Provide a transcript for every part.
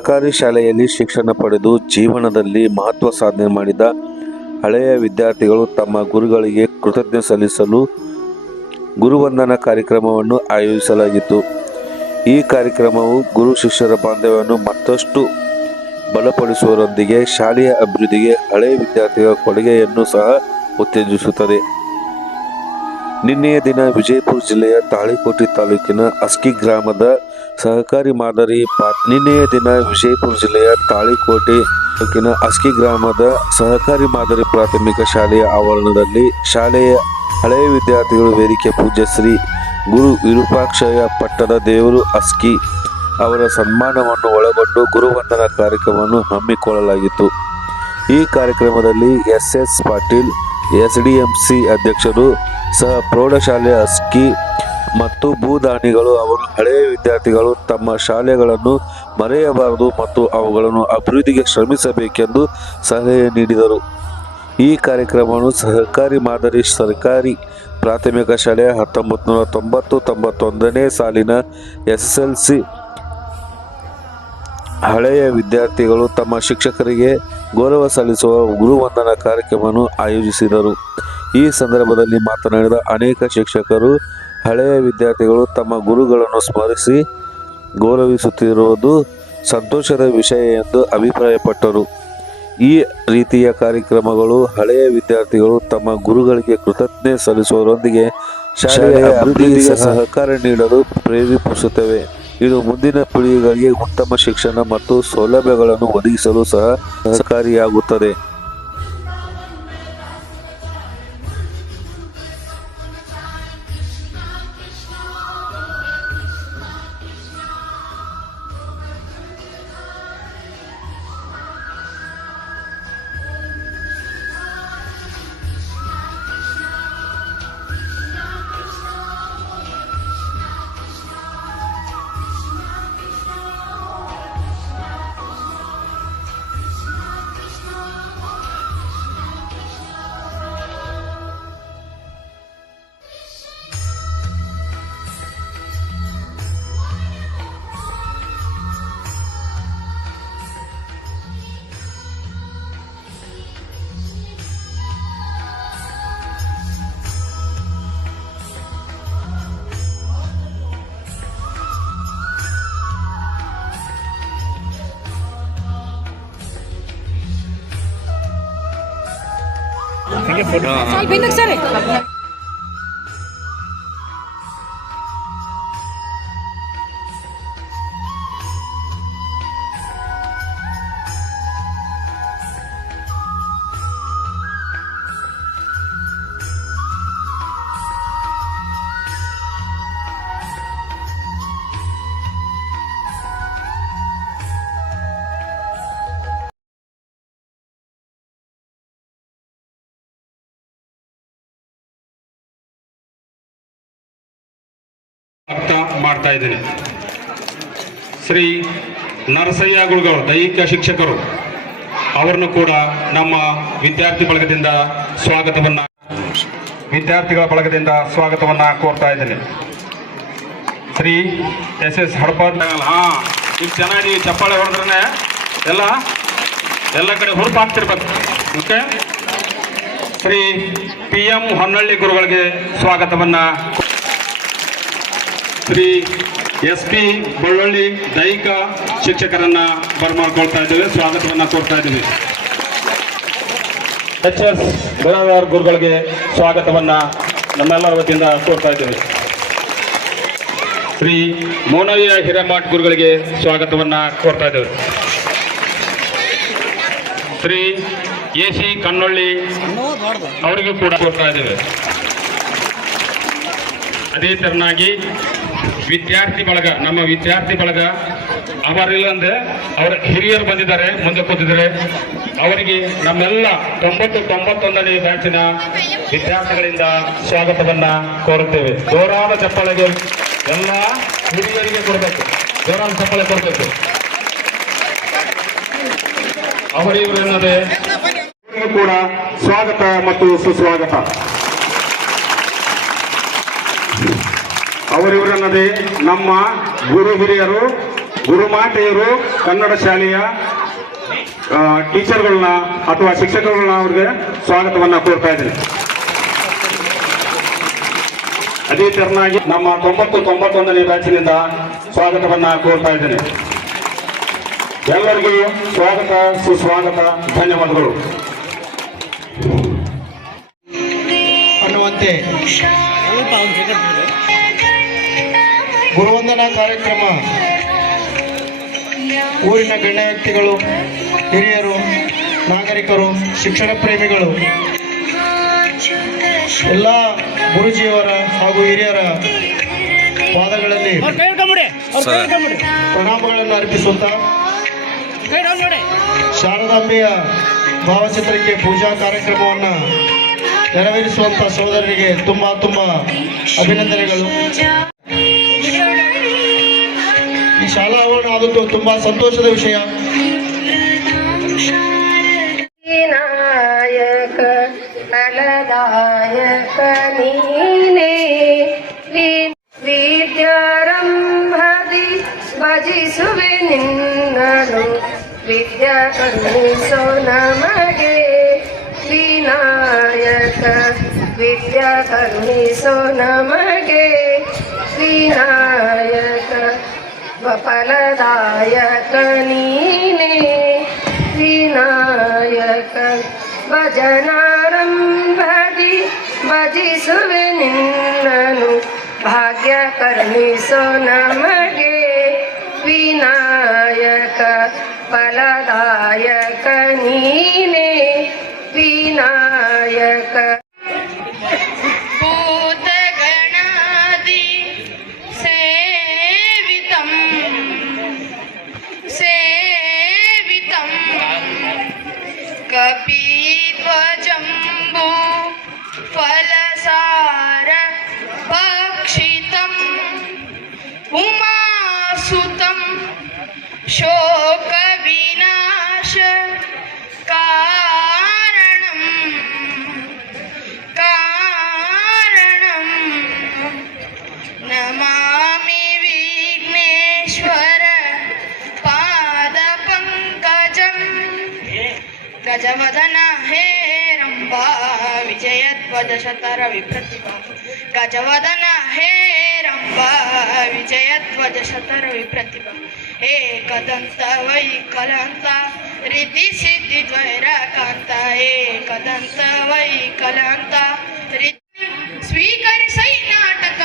ಸರ್ಕಾರಿ ಶಾಲೆಯಲ್ಲಿ ಶಿಕ್ಷಣ ಪಡೆದು ಜೀವನದಲ್ಲಿ ಮಹತ್ವ ಸಾಧನೆ ಮಾಡಿದ ಹಳೆಯ ವಿದ್ಯಾರ್ಥಿಗಳು ತಮ್ಮ ಗುರುಗಳಿಗೆ ಕೃತಜ್ಞತೆ ಸಲ್ಲಿಸಲು ಗುರುವಂದನಾ ಕಾರ್ಯಕ್ರಮವನ್ನು ಆಯೋಜಿಸಲಾಗಿತ್ತು. ಈ ಕಾರ್ಯಕ್ರಮವು ಗುರು ಶಿಷ್ಯರ ಬಾಂಧವ್ಯವನ್ನು ಮತ್ತಷ್ಟು ಬಲಪಡಿಸುವುದರೊಂದಿಗೆ ಶಾಲೆಯ ಅಭಿವೃದ್ಧಿಗೆ ಹಳೆಯ ವಿದ್ಯಾರ್ಥಿಗಳ ಕೊಡುಗೆಯನ್ನು ಸಹ ಉತ್ತೇಜಿಸುತ್ತದೆ. ನಿನ್ನೆಯ ದಿನ ವಿಜಯಪುರ ಜಿಲ್ಲೆಯ ತಾಳಿಕೋಟೆ ತಾಲೂಕಿನ ಅಸ್ಕಿ ಗ್ರಾಮದ ಸಹಕಾರಿ ಮಾದರಿ ಪ್ರಾಥಮಿಕ ಶಾಲೆಯ ಆವರಣದಲ್ಲಿ ಶಾಲೆಯ ಹಳೆಯ ವಿದ್ಯಾರ್ಥಿಗಳು ವೇದಿಕೆ ಪೂಜ್ಯ ಶ್ರೀ ಗುರು ವಿರೂಪಾಕ್ಷಯ್ಯ ಪಟ್ಟದ ದೇವರು ಅಸ್ಕಿ ಅವರ ಸನ್ಮಾನವನ್ನು ಒಳಗೊಂಡು ಗುರುವಂದನಾ ಕಾರ್ಯಕ್ರಮವನ್ನು ಹಮ್ಮಿಕೊಳ್ಳಲಾಗಿತ್ತು. ಈ ಕಾರ್ಯಕ್ರಮದಲ್ಲಿ ಎಸ್ ಪಾಟೀಲ್ SDMC ಅಧ್ಯಕ್ಷರು ಸಹ ಪ್ರೌಢಶಾಲೆ ಅಸ್ಕಿ ಮತ್ತು ಭೂದಾನಿಗಳು ಅವರು ಹಳೆಯ ವಿದ್ಯಾರ್ಥಿಗಳು ತಮ್ಮ ಶಾಲೆಗಳನ್ನು ಮರೆಯಬಾರದು ಮತ್ತು ಅವುಗಳನ್ನು ಅಭಿವೃದ್ಧಿಗೆ ಶ್ರಮಿಸಬೇಕೆಂದು ಸಲಹೆ ನೀಡಿದರು. ಈ ಕಾರ್ಯಕ್ರಮವನ್ನು ಸಹಕಾರಿ ಮಾದರಿ ಸರ್ಕಾರಿ ಪ್ರಾಥಮಿಕ ಶಾಲೆಯ 1990-91ನೇ ಸಾಲಿನ SSLC ಹಳೆಯ ವಿದ್ಯಾರ್ಥಿಗಳು ತಮ್ಮ ಶಿಕ್ಷಕರಿಗೆ ಗೌರವ ಸಲ್ಲಿಸುವ ಗುರುವಂದನಾ ಕಾರ್ಯಕ್ರಮವನ್ನು ಆಯೋಜಿಸಿದರು. ಈ ಸಂದರ್ಭದಲ್ಲಿ ಮಾತನಾಡಿದ ಅನೇಕ ಶಿಕ್ಷಕರು ಹಳೆಯ ವಿದ್ಯಾರ್ಥಿಗಳು ತಮ್ಮ ಗುರುಗಳನ್ನು ಸ್ಮರಿಸಿ ಗೌರವಿಸುತ್ತಿರುವುದು ಸಂತೋಷದ ವಿಷಯ ಎಂದು ಅಭಿಪ್ರಾಯಪಟ್ಟರು. ಈ ರೀತಿಯ ಕಾರ್ಯಕ್ರಮಗಳು ಹಳೆಯ ವಿದ್ಯಾರ್ಥಿಗಳು ತಮ್ಮ ಗುರುಗಳಿಗೆ ಕೃತಜ್ಞತೆ ಸಲ್ಲಿಸುವುದರೊಂದಿಗೆ ಶಾಲೆಯ ಅಭಿವೃದ್ಧಿಗೆ ಸಹಕಾರ ನೀಡಲು ಪ್ರೇರೇಪಿಸುತ್ತವೆ. ಇದು ಮುಂದಿನ ಪೀಳಿಗೆಗಳಿಗೆ ಉತ್ತಮ ಶಿಕ್ಷಣ ಮತ್ತು ಸೌಲಭ್ಯಗಳನ್ನು ಒದಗಿಸಲು ಸಹ ಸಹಕಾರಿಯಾಗುತ್ತದೆ. ಮಾಡ್ತಾ ಇದ್ದೀನಿ. ಶ್ರೀ ನರಸಯ್ಯ ಗುರುಗಳು ದೈಹಿಕ ಶಿಕ್ಷಕರು ಅವರನ್ನು ಕೂಡ ನಮ್ಮ ವಿದ್ಯಾರ್ಥಿಗಳ ಬಳಗದಿಂದ ಸ್ವಾಗತವನ್ನ ಕೋರ್ತಾ ಇದ್ದೀನಿ. ಶ್ರೀ SS ಹಡಪದ್ ಈಗ ಚೆನ್ನಾಗಿ ಚಪ್ಪಾಳೆ ಹೊಡೆದ್ರೆ ಎಲ್ಲ ಕಡೆ ಹುರುಪಾಗ್ತಿರ್ಬೇಕು. ಓಕೆ. ಶ್ರೀ PM ಹೊನ್ನಳ್ಳಿ ಗುರುಗಳಿಗೆ ಸ್ವಾಗತವನ್ನ, ಶ್ರೀ SP ಬಳ್ಳೊಳ್ಳಿ ದೈಹಿಕ ಶಿಕ್ಷಕರನ್ನ ಬರಮಾಡ್ಕೊಳ್ತಾ ಇದ್ದೇವೆ, ಸ್ವಾಗತವನ್ನ ಕೋರ್ತಾ ಇದ್ದೀವಿ. HS ಬಿರಾದಾರ್ ಗುರುಗಳಿಗೆ ಸ್ವಾಗತವನ್ನ ನಮ್ಮೆಲ್ಲರ ವತಿಯಿಂದ ಕೋರ್ತಾ ಇದ್ದೇವೆ. ಶ್ರೀ ಮೋನಯ್ಯ ಹಿರೇಮಠ್ ಗುರುಗಳಿಗೆ ಸ್ವಾಗತವನ್ನ ಕೋರ್ತಾ ಇದ್ದೇವೆ. ಶ್ರೀ AC ಕನ್ನೊಳ್ಳಿ ಅವರಿಗೂ ಕೂಡ ಕೋರ್ತಾ ಇದ್ದೇವೆ. ಅದೇ ತರನಾಗಿ ನಮ್ಮ ವಿದ್ಯಾರ್ಥಿ ಬಳಗ ಅವರಿಲ್ಲ ಅಂದ್ರೆ ಅವರ ಹಿರಿಯರು ಬಂದಿದ್ದಾರೆ, ಮುಂದೆ ಕೂತಿದ್ದಾರೆ. ಅವರಿಗೆ ನಮ್ಮೆಲ್ಲ 90-91ನೇ ಬ್ಯಾಚಿನ ವಿದ್ಯಾರ್ಥಿಗಳಿಂದ ಸ್ವಾಗತವನ್ನ ಕೋರುತ್ತೇವೆ. ಜೋರಾದ ಚಪ್ಪಾಳೆಗೆ ಎಲ್ಲ ಹಿರಿಯರಿಗೆ ಕೊಡಬೇಕು, ಜೋರಾದ ಚಪ್ಪಾಳೆ ಕೊಡಬೇಕು. ಅವರಿವರೆನ್ನದೇ ಕೂಡ ಸ್ವಾಗತ ಮತ್ತು ಸುಸ್ವಾಗತ. ಅವರಿವರನ್ನದೇ ನಮ್ಮ ಗುರು ಹಿರಿಯರು ಗುರುಮಾತೆಯರು ಕನ್ನಡ ಶಾಲೆಯ ಟೀಚರ್ಗಳನ್ನ ಅಥವಾ ಶಿಕ್ಷಕಗಳನ್ನ ಅವ್ರಿಗೆ ಸ್ವಾಗತವನ್ನ ಕೋರ್ತಾ ಇದ್ದೀನಿ. ಅದೇ ತೆರನಾಗಿ ನಮ್ಮ 91ನೇ ಬ್ಯಾಚಿನಿಂದ ಸ್ವಾಗತವನ್ನ ಕೋರ್ತಾ ಇದ್ದೇನೆ. ಎಲ್ಲರಿಗೂ ಸ್ವಾಗತ, ಸುಸ್ವಾಗತ, ಧನ್ಯವಾದಗಳು ಅನ್ನುವಂತೆ ಗುರುವಂದನಾ ಕಾರ್ಯಕ್ರಮ ಊರಿನ ಗಣ್ಯ ವ್ಯಕ್ತಿಗಳು, ಹಿರಿಯರು, ನಾಗರಿಕರು, ಶಿಕ್ಷಣ ಪ್ರೇಮಿಗಳು, ಎಲ್ಲ ಗುರುಜಿಯವರ ಹಾಗೂ ಹಿರಿಯರ ಪಾದಗಳಲ್ಲಿ ಪ್ರಣಾಮಗಳನ್ನು ಅರ್ಪಿಸುತ್ತಾ ಶಾರದಾಂಬೆಯ ಭಾವಚಿತ್ರಕ್ಕೆ ಪೂಜಾ ಕಾರ್ಯಕ್ರಮವನ್ನು ನೆರವೇರಿಸುವಂತ ಸಹೋದರರಿಗೆ ತುಂಬಾ ಅಭಿನಂದನೆಗಳು. ಈ ಶಾಲಾ ಆವರಣ ಆದದ್ದು ತುಂಬಾ ಸಂತೋಷದ ವಿಷಯ. ವಿನಾಯಕ ಫಲದಾಯಕ ನೀನೇ ವಿದ್ಯಾರಂಭದಿ ಭಜಿಸುವೆ ನಿನ್ನನು ವಿದ್ಯಾ ಕರುಣಿಸೋ ನಮಗೆ ವಿನಾಯಕ ವಿದ್ಯಾ ಕರುಣಿಸೋ ನಮಗೆ ವಿನಾಯಕ ಫಲದಾಯಕ ನೀನೇ ವಿನಾಯಕ ಭಜನಾರಂಭದಿ ಭಜಿಸುವೆ ನಿನ್ನನು ಭಾಗ್ಯ ಕರುಣಿಸೋ ನಮಗೆ ವಿನಾಯಕ ಫಲದಾಯಕ ನೀನೇ ವಿನಾಯಕ ಭೂತಗಣಾದಿ ಸೇವಿತಂ ಕಪಿಧ್ವಜಂಬೂ ಫಲಸಾರ ಭಕ್ಷಿತಂ ಉಮಾಸುತಂ ಶೋಕ ವಿನಾಶ ಕಾರಣಂ ನಮಾಮಿ ವಿಘ್ನೇಶ್ವರ ಪಾದ ಪಂಕಜಂ ಗಜವದನ ಹೇ ರಂಭಾ ವಿಜಯಧ್ವಜ ಶತರ ವಿಪ್ರತಿಭಾ ಗಜವದನ ಹೇ ರಂಭಾ ವಿಜಯಧ್ವಜ ಶತರ ವಿಪ್ರತಿಭಾ ಏಕದಂತ ವೈಕಲಂತ ರಿದ್ಧಿ ಸಿದ್ಧಿ ದ್ವೈರಕಾಂತ ಏಕದಂತ ವೈಕಲಂತ ಸ್ವೀಕರಿಸೈ ನಾಟಕ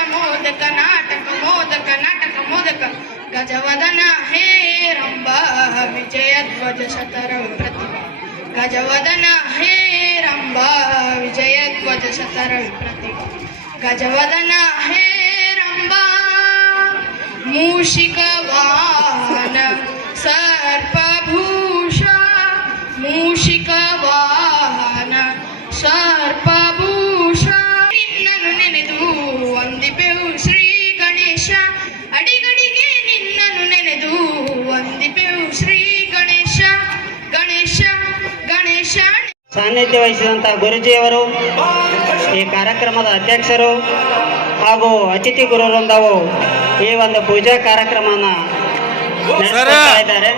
ಮೋದಕ ಗಜವದನ ಹೇ ರಂಭಾ ವಿಜಯಧ್ವಜ ಶತರ ವಿಪ್ರತಿಭಾ ಗಜವದನ ಹೇ ರಂಭಾ ವಿಜಯಧ್ವಜ ಶತರ ವಿಪ್ರತಿಭಾ ಗಜವದನ ಹೇ ರಂಭಾ ಮೂಷಿಕ ವಾಹನ ಸರ್ಪಭೂಷ ಮೂಷಿಕ ವಾಹನ ಸರ್ಪಭೂಷ ನಿನ್ನನ್ನು ನೆನೆದು ವಂದಿಪೆವು ಶ್ರೀ ಗಣೇಶ ಅಡಿಗಡಿಗೆ ನಿನ್ನನ್ನು ನೆನೆದು ವಂದಿಪೆವು ಶ್ರೀ ಗಣೇಶ ಗಣೇಶ ಗಣೇಶ. ಸಾನ್ನಿಧ್ಯ ವಹಿಸಿದಂಥ ಗುರುಜಿಯವರು, ಈ ಕಾರ್ಯಕ್ರಮದ ಅಧ್ಯಕ್ಷರು ಹಾಗೂ ಅತಿಥಿ ಗುರುವೃಂದವು ಈ ಒಂದು ಪೂಜಾ ಕಾರ್ಯಕ್ರಮವನ್ನು ನಡೆಸ್ತಾ ಇದ್ದಾರೆ.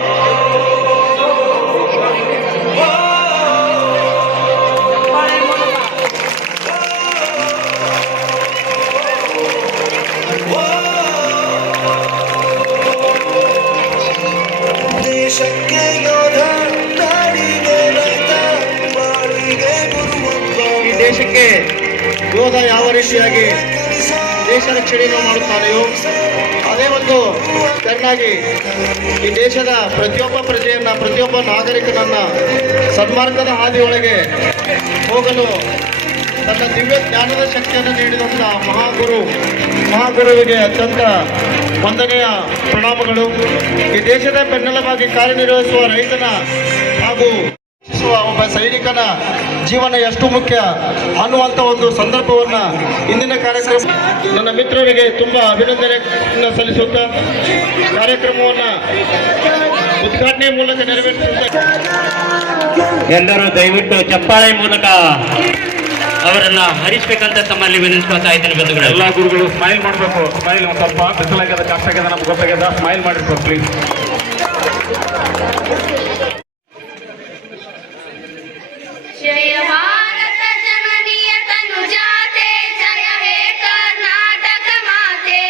ಈ ದೇಶಕ್ಕೆ ಯೋಧ ಯಾವ ರೀತಿಯಾಗಿ ದೇಶ ರಕ್ಷಣೆಯನ್ನು ಮಾಡುತ್ತಾನೆಯೋ ಅದೇ ಒಂದು ತೆರನಾಗಿ ಈ ದೇಶದ ಪ್ರತಿಯೊಬ್ಬ ಪ್ರಜೆಯನ್ನ, ಪ್ರತಿಯೊಬ್ಬ ನಾಗರಿಕನನ್ನ ಸನ್ಮಾರ್ಗದ ಹಾದಿಯೊಳಗೆ ಹೋಗಲು ತನ್ನ ದಿವ್ಯ ಜ್ಞಾನದ ಶಕ್ತಿಯನ್ನು ನೀಡಿದಂಥ ಮಹಾಗುರುವಿಗೆ ಅತ್ಯಂತ ವಂದನೆಯ ಪ್ರಣಾಮಗಳು. ಈ ದೇಶದ ಬೆನ್ನೆಲುಬಾಗಿ ಕಾರ್ಯನಿರ್ವಹಿಸುವ ರೈತನ ಹಾಗೂ ಒಬ್ಬ ಸೈನಿಕನ ಜೀವನ ಎಷ್ಟು ಮುಖ್ಯ ಅನ್ನುವಂಥ ಒಂದು ಸಂದರ್ಭವನ್ನು ಇಂದಿನ ಕಾರ್ಯಕ್ರಮ ನನ್ನ ಮಿತ್ರರಿಗೆ ತುಂಬಾ ಅಭಿನಂದನೆಯನ್ನು ಸಲ್ಲಿಸುತ್ತಾ ಕಾರ್ಯಕ್ರಮವನ್ನು ಉದ್ಘಾಟನೆ ಮೂಲಕ ನೆರವೇರಿಸುತ್ತಾ ಎಲ್ಲರೂ ದಯವಿಟ್ಟು ಚಪ್ಪಾಳೆ ಮೂಲಕ ಅವರನ್ನ ಹರಿಸ್ಬೇಕಂತ ತಮ್ಮಲ್ಲಿ ವಿನಂತಿಸ್ತಾ ಇದ್ದೇನೆ ಬಂಧುಗಳೇ. ಎಲ್ಲ ಗುರುಗಳು ಸ್ಮೈಲ್ ಮಾಡಬೇಕು. ಸ್ಮೈಲ್ ಒಂದು ಸ್ವಲ್ಪ ಬಿಸಿಲಾಗ್ಯದ, ಕಷ್ಟ ಆಗ್ಯದ, ನಮ್ಗೆ ಗೊತ್ತಾಗ್ಯದ. ಸ್ಮೈಲ್ ಮಾಡಿರ್ಬೇಕು ಪ್ಲೀಸ್. ಜಯ ಭಾರತ ಜನನಿಯ ತನು ಜಾತೆ, ಜಯ ಹೇ ಕರ್ನಾಟಕ ಮಾತೆ,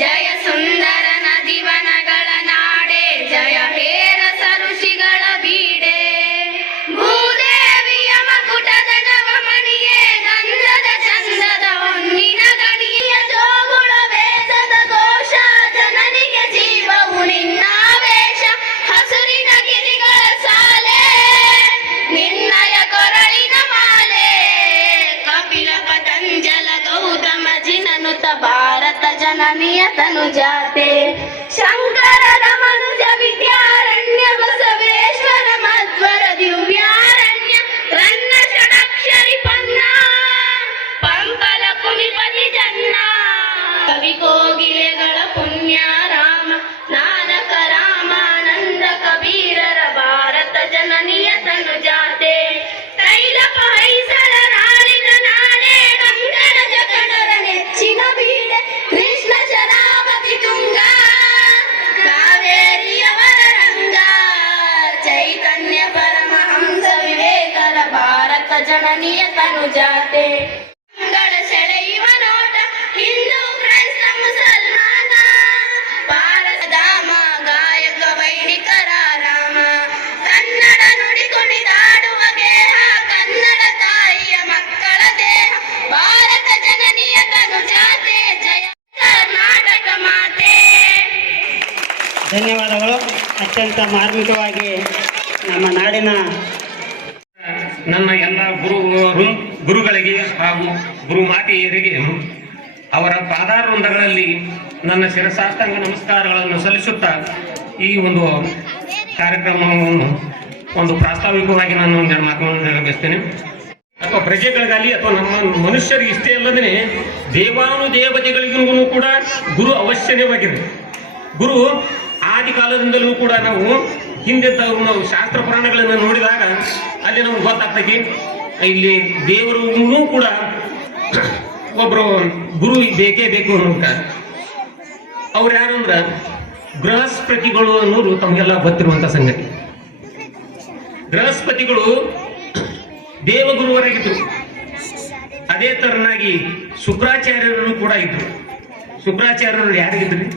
ಜಯ ಸುಂದರ ನದಿವನಗಳ ನಾಡೆ, ಜಯ ಹೇ ರಸ ಋಷಿಗಳ ಬೀಡೆ, ಭೂದೇವಿಯ ಮಕುಟದ ನವಮಣಿಯೇ, ಗಂಧದ ಚಂದದ ಹೊನ್ನಿನ ಗಣಿಯ, ಜೋಗುಳ ವೇದದ ಘೋಷ, ಜನನಿಗೆ ಜೀವವು ನಿನ್ನಾವೇಶ, ಹಸುರಿನ ಗಿರಿಗಳ ಸಾಲೆ, ನಿನ್ನಯ ಕೊರಳಿನ ಮಾಲೆ, ಕಪಿಲ ಪತಂಜಲ ಗೌತಮ ಜಿನನುತ ಭಾರತ ಜನನಿಯ ತನು ಜಾತೆ, ಶಂಕರರ ಮನುಜ ವಿದ್ಯಾರಣ್ಯ, ಬಸವೇಶ್ವರ ಮಧ್ವರ ದಿವ್ಯಾರಣ್ಯ, ರನ್ನ ಷಡಕ್ಷರಿ ಪನ್ನ, ಪಂಪಲ ಕುಮಿಪತಿ ಜನ್ನ, ಕವಿ ಕೋಗಿಲೆಗಳ ಪುಣ್ಯ ರಾಮ, ನಾನಕ ರಾಮಾನಂದ ಕಬೀರರ ಭಾರತ ಜನನಿಯ ತನು ಜಾತೆ, ತೈಲಪ ಹೈಸಳ ರಾಣಿನ ನಾಡೆ, ಗಂಗರ ಜಗಡರ ನೆಚ್ಚಿನ ಬೀಡೆ, ಕೃಷ್ಣ ಶರಾವತಿ ತುಂಗ, ಕಾವೇರಿಯವರ ರಂಗ, ಚೈತನ್ಯ ಪರಮಹಂಸ ವಿವೇಕರ ಭಾರತ ಜನನಿಯ ತನು ಜಾತೆ, ಮಂಗಳ ಸೆಳೆಯುವ ನೋಟ, ಹಿಂದೂ ಕ್ರೈಸ್ತ ಮುಸಲ್ಮಾನ, ಭಾರತ ಧಾಮ ಗಾಯಕ ವೈಣಿಕರ ರಾಮ, ಕನ್ನಡ ನುಡಿ ಕುಣಿದಾಡುವ ಗೇಹ, ಕನ್ನಡ ತಾಯಿಯ ಮಕ್ಕಳ ದೇಹ, ಭಾರತ ಜನನಿಯ ತನು ಜಾತೆ, ಜಯ ಕರ್ನಾಟಕ ಮಾತೆ. ಧನ್ಯವಾದಗಳು. ಅತ್ಯಂತ ಮಾರ್ಮಿಕವಾಗಿ ನಮ್ಮ ನಾಡಿನ ನನ್ನ ಎಲ್ಲ ಗುರುಗಳಿಗೆ ಹಾಗೂ ಗುರು ಮಾತೆಯರಿಗೆ ಅವರ ಪಾದಾರವೃಂದಗಳಲ್ಲಿ ನನ್ನ ಶಿರಸಾಷ್ಟಾಂಗ ನಮಸ್ಕಾರಗಳನ್ನು ಸಲ್ಲಿಸುತ್ತಾ ಈ ಒಂದು ಕಾರ್ಯಕ್ರಮವನ್ನು ಒಂದು ಪ್ರಾಸ್ತಾವಿಕವಾಗಿ ನಾನು ಒಂದೆರಡು ಮಾತುಗಳನ್ನು ಬಯಸ್ತೇನೆ. ಅಥವಾ ಪ್ರಜೆಗಳಿಗಾಗಲಿ ಅಥವಾ ನಮ್ಮ ಮನುಷ್ಯರಿಗೆ ಇಷ್ಟೇ ಅಲ್ಲದೇ ದೇವಾನುದೇವತೆಗಳಿಗೂ ಕೂಡ ಗುರು ಅವಶ್ಯಕವಾಗಿದೆ. ಗುರು ಆದಿ ಕಾಲದಿಂದಲೂ ಕೂಡ ನಾವು ಹಿಂದಿದ್ದವರು ನಾವು ಶಾಸ್ತ್ರ ಪುರಾಣಗಳನ್ನು ನೋಡಿದಾಗ ಅಲ್ಲಿ ನಮ್ಗೆ ಗೊತ್ತಾಗ್ತೈತಿ ಇಲ್ಲಿ ದೇವರಿಗೂ ಕೂಡ ಒಬ್ಬರು ಗುರು ಬೇಕೇ ಬೇಕು ಅನ್ನೋದ. ಅವ್ರು ಯಾರು ಅಂದ್ರೆ ಬೃಹಸ್ಪತಿಗಳು ಅನ್ನೋರು ತಮಗೆಲ್ಲ ಗೊತ್ತಿರುವಂತ ಸಂಗತಿ. ಬೃಹಸ್ಪತಿಗಳು ದೇವಗುರುವರಾಗಿದ್ರು. ಅದೇ ತರನಾಗಿ ಶುಕ್ರಾಚಾರ್ಯರು ಕೂಡ ಇದ್ರು. ಶುಕ್ರಾಚಾರ್ಯರು ಯಾರಿಗಿದ್ರಿ?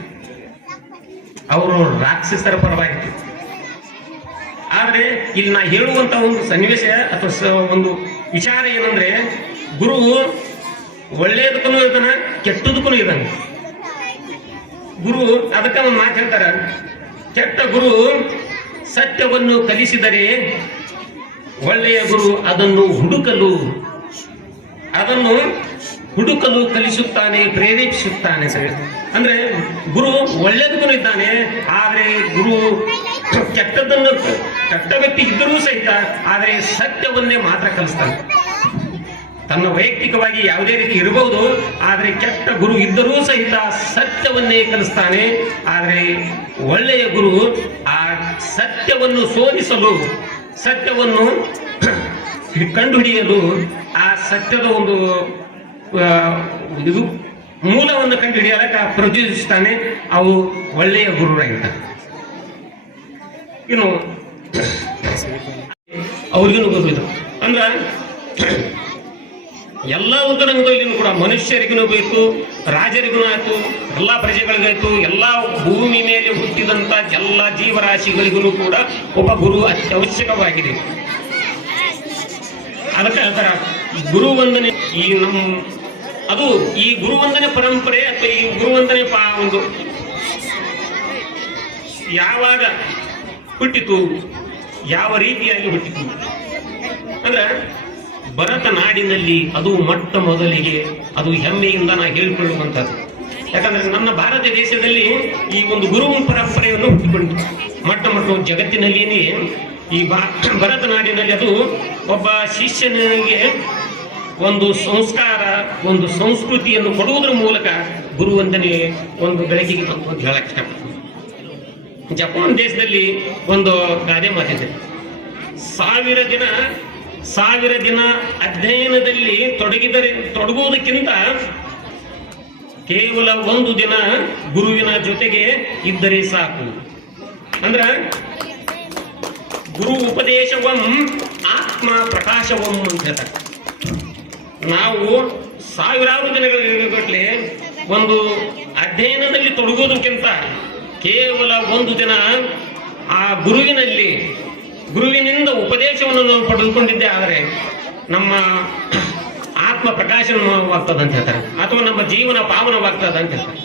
ಅವರು ರಾಕ್ಷಸರ ಪರವಾಗಿದ್ರು. ಆದ್ರೆ ಇಲ್ಲಿ ನಾ ಹೇಳುವಂತ ಒಂದು ಸನ್ನಿವೇಶ ಅಥವಾ ಒಂದು ವಿಚಾರ ಏನಂದ್ರೆ, ಗುರು ಒಳ್ಳೇದಕ್ಕೂ ಇದ್ದಾನ, ಕೆಟ್ಟದಕ್ಕೂ ಇದ್ದಾನೆ. ಗುರು ಅದಕ್ಕೆ ಒಂದು ಮಾತು ಹೇಳ್ತಾರ, ಕೆಟ್ಟ ಗುರು ಸತ್ಯವನ್ನು ಕಲಿಸಿದರೆ ಒಳ್ಳೆಯ ಗುರು ಅದನ್ನು ಹುಡುಕಲು ಕಲಿಸುತ್ತಾನೆ, ಪ್ರೇರೇಪಿಸುತ್ತಾನೆ. ಅಂದ್ರೆ ಗುರು ಒಳ್ಳೆದಕ್ಕೂ ಇದ್ದಾನೆ, ಆದ್ರೆ ಗುರು ಕೆಟ್ಟ ವ್ಯಕ್ತಿ ಇದ್ದರೂ ಸಹಿತ ಆದರೆ ಸತ್ಯವನ್ನೇ ಮಾತ್ರ ಕಲಿಸ್ತಾನೆ. ತನ್ನ ವೈಯಕ್ತಿಕವಾಗಿ ಯಾವುದೇ ರೀತಿ ಇರಬಹುದು, ಆದರೆ ಕೆಟ್ಟ ಗುರು ಇದ್ದರೂ ಸಹಿತ ಸತ್ಯವನ್ನೇ ಕಲಿಸ್ತಾನೆ. ಆದರೆ ಒಳ್ಳೆಯ ಗುರು ಆ ಸತ್ಯವನ್ನು ಶೋಧಿಸಲು, ಸತ್ಯವನ್ನು ಕಂಡುಹಿಡಿಯಲು, ಆ ಸತ್ಯದ ಒಂದು ಇದು ಮೂಲವನ್ನು ಕಂಡುಹಿಡಿಯಲಕ್ಕ ಪ್ರಚೋದಿಸ್ತಾನೆ. ಅವು ಒಳ್ಳೆಯ ಗುರುರಾಗಿರ್ತಾರೆ. ಇನ್ನು ಅವ್ರಿಗೂ ಗೊತ್ತಿದ್ರು ಅಂದ್ರ ಎಲ್ಲ ಉತ್ತರಂಗದಲ್ಲಿನೂ ಕೂಡ ಮನುಷ್ಯರಿಗೂ ಬೇಕು, ರಾಜರಿಗೂ ಆಯ್ತು, ಎಲ್ಲ ಪ್ರಜೆಗಳಿಗಾಯ್ತು, ಎಲ್ಲ ಭೂಮಿ ಮೇಲೆ ಹುಟ್ಟಿದಂತ ಎಲ್ಲ ಜೀವರಾಶಿಗಳಿಗೂ ಕೂಡ ಒಬ್ಬ ಗುರು ಅತ್ಯವಶ್ಯಕವಾಗಿದೆ. ಅದಕ್ಕೆ ಹೇಳ್ತಾರ ಗುರುವಂದನೆ. ಈ ಗುರುವಂದನೆ ಪರಂಪರೆ ಅಥವಾ ಈ ಗುರುವಂದನೆ ಒಂದು ಯಾವಾಗ ಹುಟ್ಟಿತು, ಯಾವ ರೀತಿಯಾಗಿ ಹುಟ್ಟಿತು ಅಂದ್ರೆ ಭರತ ನಾಡಿನಲ್ಲಿ ಅದು ಮೊಟ್ಟ ಮೊದಲಿಗೆ ಅದು ಹೆಮ್ಮೆಯಿಂದ ನಾ ಹೇಳಿಕೊಳ್ಳುವಂಥದ್ದು. ಯಾಕಂದ್ರೆ ನನ್ನ ಭಾರತ ದೇಶದಲ್ಲಿ ಈ ಒಂದು ಗುರು ಪರಂಪರೆಯನ್ನು ಹುಟ್ಟಿಕೊಂಡು ಮೊಟ್ಟ ಜಗತ್ತಿನಲ್ಲಿಯೇ ಈ ಭರತ ನಾಡಿನಲ್ಲಿ ಅದು ಒಬ್ಬ ಶಿಷ್ಯನಿಗೆ ಒಂದು ಸಂಸ್ಕಾರ, ಒಂದು ಸಂಸ್ಕೃತಿಯನ್ನು ಕೊಡುವುದರ ಮೂಲಕ ಗುರುವಂದನೆ ಒಂದು ಬೆಳಕಿಗೆ ತಂದು ಅಂತ ಹೇಳಕ್ ಇಷ್ಟಪಡ್ತೀನಿ. ಜಪಾನ್ ದೇಶದಲ್ಲಿ ಒಂದು ಗಾದೆ ಮಾತಿದೆ, 1000 ದಿನ 1000 ದಿನ ಅಧ್ಯಯನದಲ್ಲಿ ತೊಡಗುವುದಕ್ಕಿಂತ ಕೇವಲ 1 ದಿನ ಗುರುವಿನ ಜೊತೆಗೆ ಇದ್ದರೆ ಸಾಕು. ಅಂದ್ರ ಗುರು ಉಪದೇಶವಂ ಆತ್ಮ ಪ್ರಕಾಶವಂ ಅಂತ ಹೇಳ್ತಾರೆ. ನಾವು ಸಾವಿರಾರು ದಿನಗಳ ಒಂದು ಅಧ್ಯಯನದಲ್ಲಿ ತೊಡಗೋದಕ್ಕಿಂತ ಕೇವಲ 1 ದಿನ ಆ ಗುರುವಿನಿಂದ ಉಪದೇಶವನ್ನು ನಾವು ಪಡೆದುಕೊಂಡಿದ್ದೆ ಆದರೆ ನಮ್ಮ ಆತ್ಮ ಪ್ರಕಾಶನವಾಗ್ತದೆ ಅಂತ ಹೇಳ್ತಾರೆ, ಅಥವಾ ನಮ್ಮ ಜೀವನ ಪಾವನವಾಗ್ತದೆ ಅಂತ ಹೇಳ್ತಾರೆ.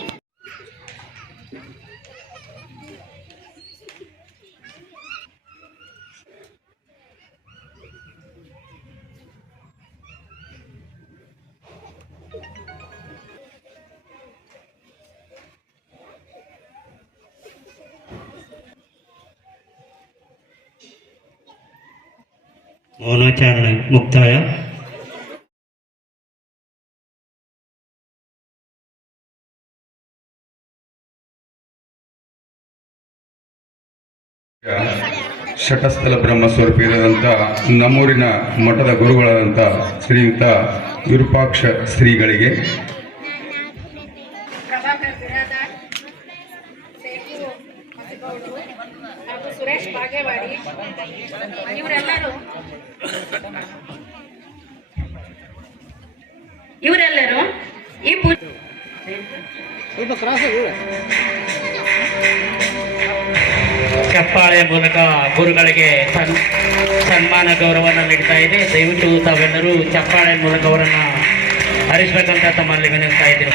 ಮೌನಾಚರಣೆ ಮುಕ್ತಾಯ. ಶಟಸ್ಥಲ ಬ್ರಹ್ಮಸ್ವರೂಪಿಯಾದಂಥ ನಮ್ಮೂರಿನ ಮಠದ ಗುರುಗಳಾದಂಥ ಶ್ರೀಯುತ ವಿರೂಪಾಕ್ಷ ಶ್ರೀಗಳಿಗೆ ಪ್ರಭಾಕರ್ ಬಿರಾದಾರ್, ಸೇತು ಮತಿಗೌಡರು ಹಾಗೂ ಸುರೇಶ್ ಬಾಗೇವಾಡಿ ಇವರೆಲ್ಲರೂ ಈ ಚಪ್ಪಾಳೆ ಮೂಲಕ ಗುರುಗಳಿಗೆ ಸನ್ಮಾನ ಗೌರವವನ್ನು ನೀಡ್ತಾ ಇದೆ. ದಯವಿಟ್ಟು ತಾವೆಲ್ಲರೂ ಚಪ್ಪಾಳೆ ಮೂಲಕ ಅವರನ್ನ ಹರಿಸಬೇಕಂತ ತಮ್ಮಲ್ಲಿ ವಿನಂತಾ ಇದ್ದೀವಿ.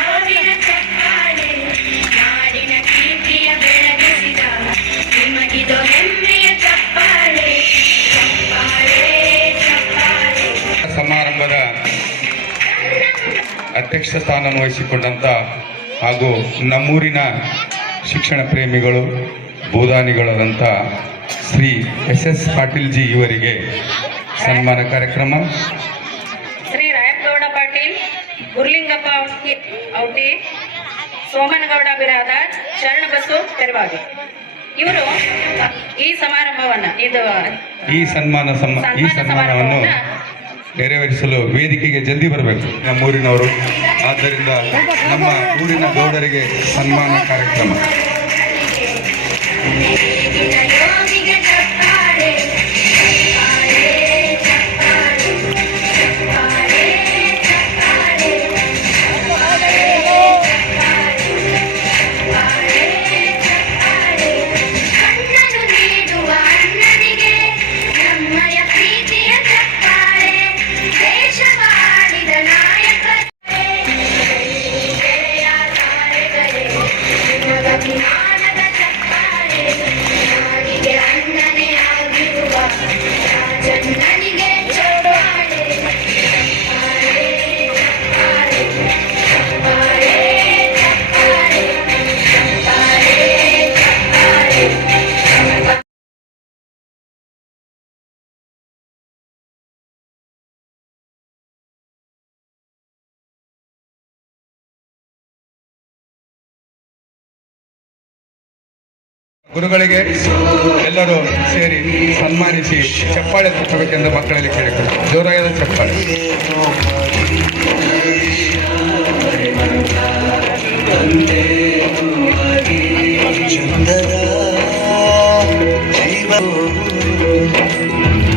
ಸಮಾರಂಭದ ಅಧ್ಯಕ್ಷ ಸ್ಥಾನವನ್ನು ವಹಿಸಿಕೊಂಡಂತ ಹಾಗೂ ನಮ್ಮೂರಿನ ಶಿಕ್ಷಣ ಪ್ರೇಮಿಗಳು ಬೋಧಾನಿಗಳಾದಂಥ ಶ್ರೀ SS ಪಾಟೀಲ್ ಜಿ ಇವರಿಗೆ ಸನ್ಮಾನ ಕಾರ್ಯಕ್ರಮ. ಶ್ರೀ ರಾಯಗೌಡ ಪಾಟೀಲ್, ಗುರ್ಲಿಂಗಪ್ಪ ಔಟಿ, ಸೋಮನಗೌಡ ಬಿರಾದಾರ್, ಶರಣಬಸು ತೆರವಾಗಿ ಇವರು ಈ ಸಮಾರಂಭವನ್ನ ಈ ಸನ್ಮಾನವನ್ನು ನೆರವೇರಿಸಲು ವೇದಿಕೆಗೆ ಜಲ್ದಿ ಬರಬೇಕು ನಮ್ಮೂರಿನವರು. ಆದ್ದರಿಂದ ನಮ್ಮ ಊರಿನ ಗೌಡರಿಗೆ ಸನ್ಮಾನ ಕಾರ್ಯಕ್ರಮ. ಗುರುಗಳಿಗೆ ಎಲ್ಲರೂ ಸೇರಿ ಸನ್ಮಾನಿಸಿ ಚಪ್ಪಾಳೆ ತಟ್ಟಬೇಕೆಂದು ಮಕ್ಕಳಲ್ಲಿ ಕೇಳಿಕೊಳ್ಳಿ. ಜೋರಾದ ಚಪ್ಪಾಳೆ.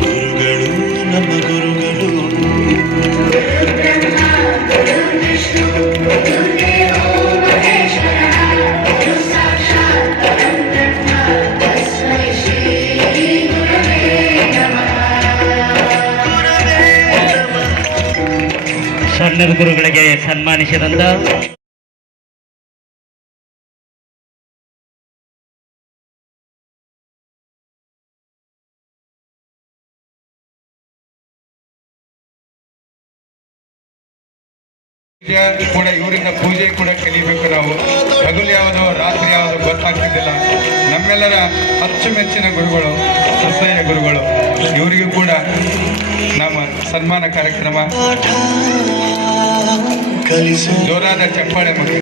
ಗುರುಗಳು ನಮ್ಮ ಗುರುಗಳು ಸಣ್ಣದ ಗುರುಗಳಿಗೆ ಸನ್ಮಾನಿಸಿದಂತ ಕೂಡ ಇವರಿಂದ ಪೂಜೆ ಕೂಡ ಕಲಿಬೇಕು ನಾವು. ಹಗಲು ಯಾವುದು ರಾತ್ರಿ ಯಾವುದು ಗೊತ್ತಾಗ್ತಿದ್ದಿಲ್ಲ. ನಮ್ಮೆಲ್ಲರ ಅಚ್ಚುಮೆಚ್ಚಿನ ಗುರುಗಳು ಸಸ್ಯ ಗುರುಗಳು, ಇವರಿಗೂ ಕೂಡ ನಮ್ಮ ಸನ್ಮಾನ ಕಾರ್ಯಕ್ರಮ. ಜೋರಾದ ಚಪ್ಪಾಳೆ ಮಾಡಿ.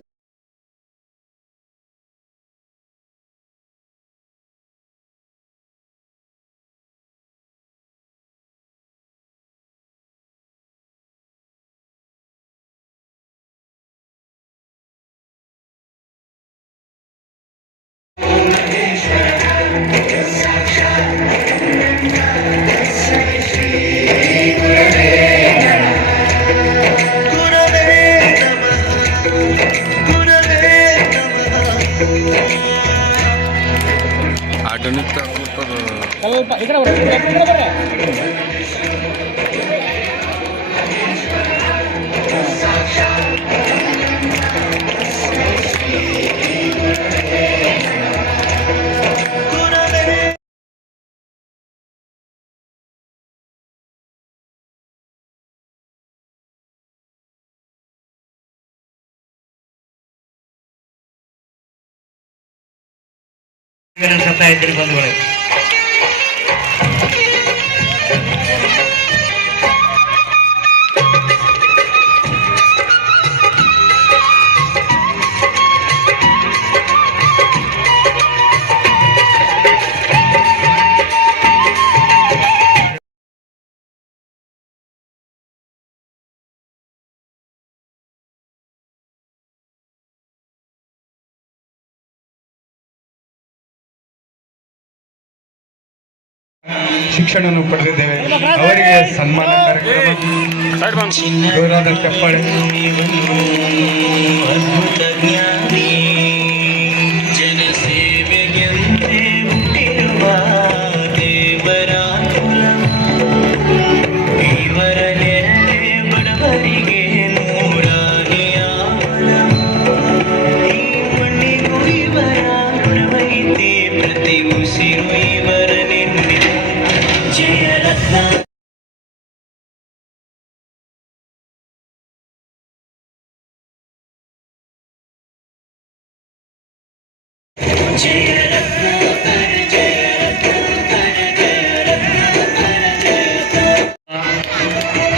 ಸತ್ತಾ ಇದ್ದೀರಿ ಬಂಧುಗಳೇ. ಶಿಕ್ಷಣವನ್ನು ಪಡೆದಿದ್ದೇವೆ. ಅವರಿಗೆ ಸನ್ಮಾನ ಕಾರ್ಯಕ್ರಮ ಜೋರಾದ ಚಪ್ಪಾಳೆ.